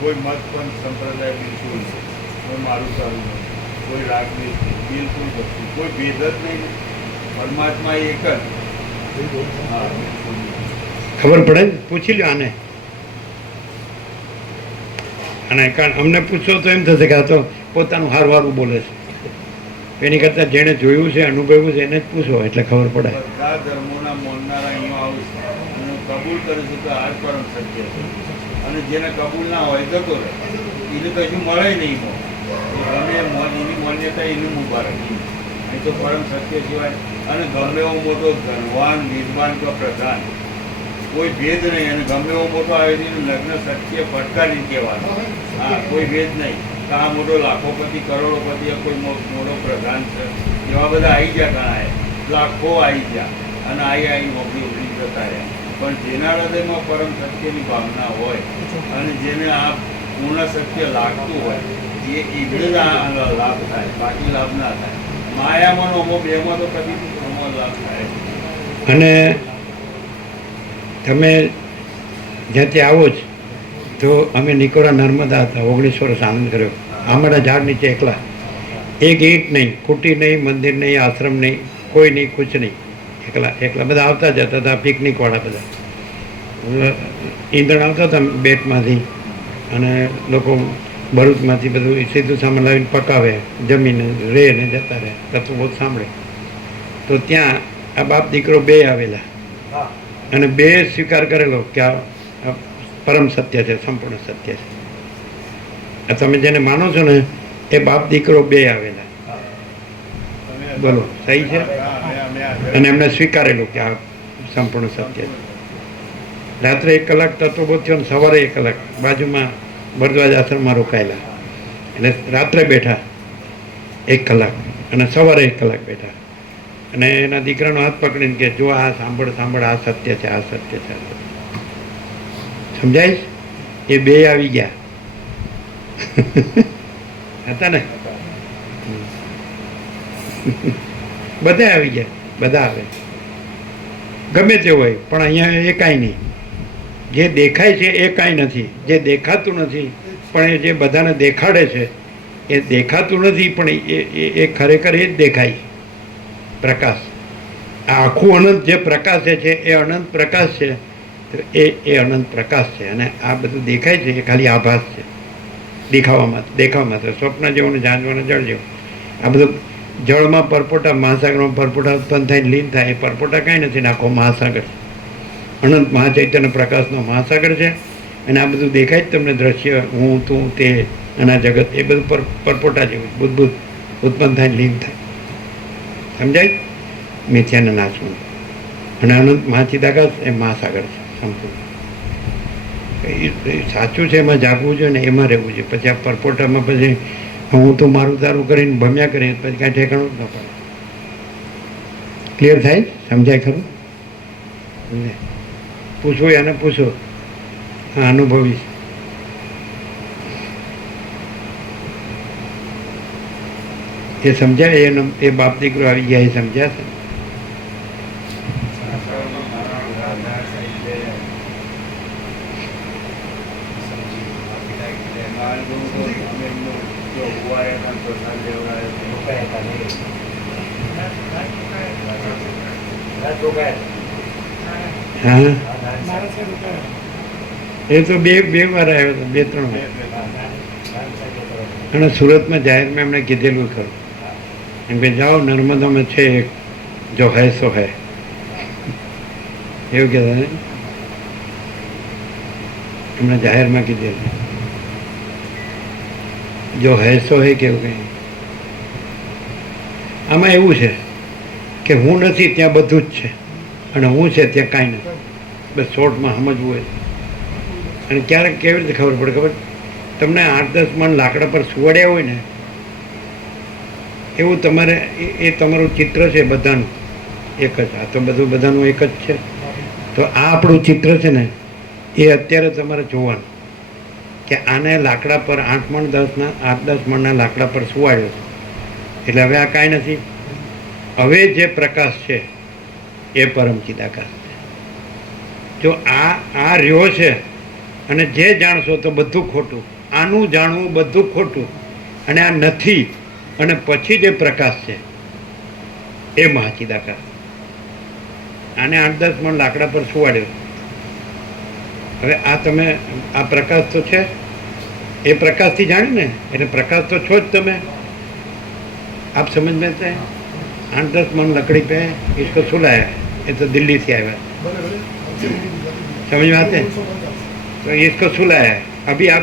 કોઈ મત પણ સંપ્રદાય બિલકુલ નહીં, કોઈ મારું સારું નહીં, કોઈ રાગ નહીં, બિલકુલ નથી, કોઈ ભેદ જ નહીં. પરમાત્મા એક જ. હા, બિલકુલ. ખબર પડે? પૂછી લો આને. અને કારણ અમને પૂછો તો એમ થશે કે આ તો પોતાનું હારવારું બોલે છે. એની કરતાં જેણે જોયું છે, અનુભવ્યું છે એને જ પૂછો એટલે ખબર પડે. બધા ધર્મોના માનનારા અહીંયા આવશે અને કબૂલ કરે છે કે આ જ પરમ સત્ય છે. અને જેને કબૂલ ના હોય જતો રહે, એને કશું મળે નહીં. ગમે એની માન્યતા એનું મુબારક. અહીં તો પરમ સત્ય સિવાય અને ગમે એવો મોટો ધનવાન, વિદ્વાન કે પ્રધાન, કોઈ ભેદ નહીં. અને ગમે એવો મોટો આયોજન લગ્ન સત્ય ફટકારી કહેવાનો. હા, કોઈ ભેદ નહીં. આ મોટો લાખોપતિ, કરોડોપતિ, કોઈ મોટો પ્રધાન છે, એવા બધા આવી ગયા. ઘણા લાખો આવી ગયા અને આવી નોકરી ઉભરી જતા રહ્યા. પણ જેના હૃદયમાં પરમ સત્યની ભાવના હોય અને જેને આ પૂર્ણ સત્ય લાગતું હોય એ એમને જ આ લાભ થાય, બાકી લાભ ના થાય. માયામાં અમો બેમાં તો કદી અમો લાભ થાય. અને તમે જ્યાંથી આવો જ તો અમે નિકોરા નર્મદા હતા, 19 વર્ષ આનંદ કર્યો. આંબાના ઝાડ નીચે એકલા, એક ઈંટ નહીં, કુટી નહીં, મંદિર નહીં, આશ્રમ નહીં, કોઈ નહીં, કુછ નહીં. એકલા બધા આવતા જતા હતા. પિકનિકવાળા બધા ઈંધણ આવતા હતા બેટમાંથી, અને લોકો ભરૂચમાંથી બધું સીધું સામાન લાવીને પકાવે, જમીને રહે ને જતા રહે. કથું બહુ સાંભળે. તો ત્યાં આ બાપ દીકરો બે આવેલા અને બે સ્વીકાર કરેલો કે પરમ સત્ય છે, સંપૂર્ણ સત્ય છે. આ તમે જેને માનો છો ને એ બાપ દીકરો બે આવેલા. બોલો, સહી છે? અને એમને સ્વીકારેલું કે આ સંપૂર્ણ સત્ય છે. રાત્રે 1 કલાક તત્વબોધ થયો ને સવારે 1 કલાક બાજુમાં ભરદ્વાજ આશ્રમમાં રોકાયેલા. એટલે રાત્રે બેઠા 1 કલાક અને સવારે 1 કલાક બેઠા અને એના દીકરાનો હાથ પકડીને કે જો આ સાંભળ સાંભળ, આ સત્ય છે, આ સત્ય છે. સમજાય? એ બે આવી ગયા હતા ને, બધા આવી ગયા, બધા આવે ગમે તે હોય, પણ અહીંયા એ કાંઈ નહીં. જે દેખાય છે એ કાંઈ નથી, જે દેખાતું નથી પણ એ જે બધાને દેખાડે છે એ દેખાતું નથી, પણ એ ખરેખર એ જ દેખાય પ્રકાશ. આ આખું અનંત જે પ્રકાશે છે એ અનંત પ્રકાશ છે. એ અનંત પ્રકાશ છે અને આ બધું દેખાય છે એ ખાલી આભાસ છે, દેખાવામાં તો સ્વપ્ન જેવું ને જાણવાનું જળ જેવું. આ બધું જળમાં પરપોટા, મહાસાગરમાં પરપોટા ઉત્પન્ન થાય લીન થાય. એ પરપોટા કાંઈ નથી, આખો મહાસાગર છે, અનંત મહાચૈતન્ય પ્રકાશનો મહાસાગર છે. અને આ બધું દેખાય જ તમને દ્રશ્ય, હું, તું, તે અને આ જગત, એ બધું પરપોટા જેવું બુદ્ધ ઉત્પન્ન થાય લીન થાય. સમજાય? મિથ્યાના નાશમાં. અને અનંત મહાચિદાકાશ એ મહાસાગર છે સંપૂર્ણ. એ સાચું છે, એમાં જાગવું જોઈએ ને એમાં રહેવું જોઈએ. પછી આ પરપોટામાં પછી હું તો મારું તારું કરીને ભમ્યા કરીએ પછી કાંઈ ઠેકાણું જ ન પડે. ક્લિયર થાય? સમજાય ખરું? પૂછવું એને પૂછો. હા, અનુભવીશ. એ સમજાય? એ બાપ દીકરો આવી ગયા, એ સમજ્યા છે. હા, એ તો બે વાર આવ્યો હતો, 2-3 વાર. અને સુરતમાં જાહેરમાં એમણે કીધેલું ખરું એમ કે જાઓ નર્મદામાં છે એક, જો હૈ સો હૈ, એવું કહેતા ને એમણે જાહેરમાં કીધેલું, જો હૈ સો હૈ કેવું કંઈ. આમાં એવું છે કે હું નથી ત્યાં બધું જ છે અને હું છે ત્યાં કાંઈ નથી. બસ શોર્ટમાં સમજવું હોય. અને ક્યારેક કેવી રીતે ખબર પડે? ખબર, તમને 8-10 મણ લાકડા પર સુવાડ્યા હોય ને એવું તમારે એ તમારું ચિત્ર છે બધાનું એક જ. આ તો બધું બધાનું એક જ છે. તો આ આપણું ચિત્ર છે ને એ અત્યારે તમારે જોવાનું કે આને લાકડા પર 8-10 મણના લાકડા પર સુવાડ્યો છે. એટલે હવે આ કાંઈ નથી. હવે જે પ્રકાશ છે એ પરમ ચિદાકાશ છે. જો આ રહ્યો છે અને જે જાણશો તો બધું ખોટું, આનું જાણવું બધું ખોટું, અને આ નથી અને પછી જે પ્રકાશ છે એ મહાચિદાકાશ. આને 8-10 મણ લાકડા પર સુવાડ્યો. હવે આ તમે આ પ્રકાશ તો છે, એ પ્રકાશથી જાણ્યું ને, એટલે પ્રકાશ તો છો જ તમે. આપ સમજ में से 8-10 मन लकड़ी पे इसको सुलाया, ये तो दिल्ली से आया, समझ में आते हैं? तो इसको सुलाया है. अभी आप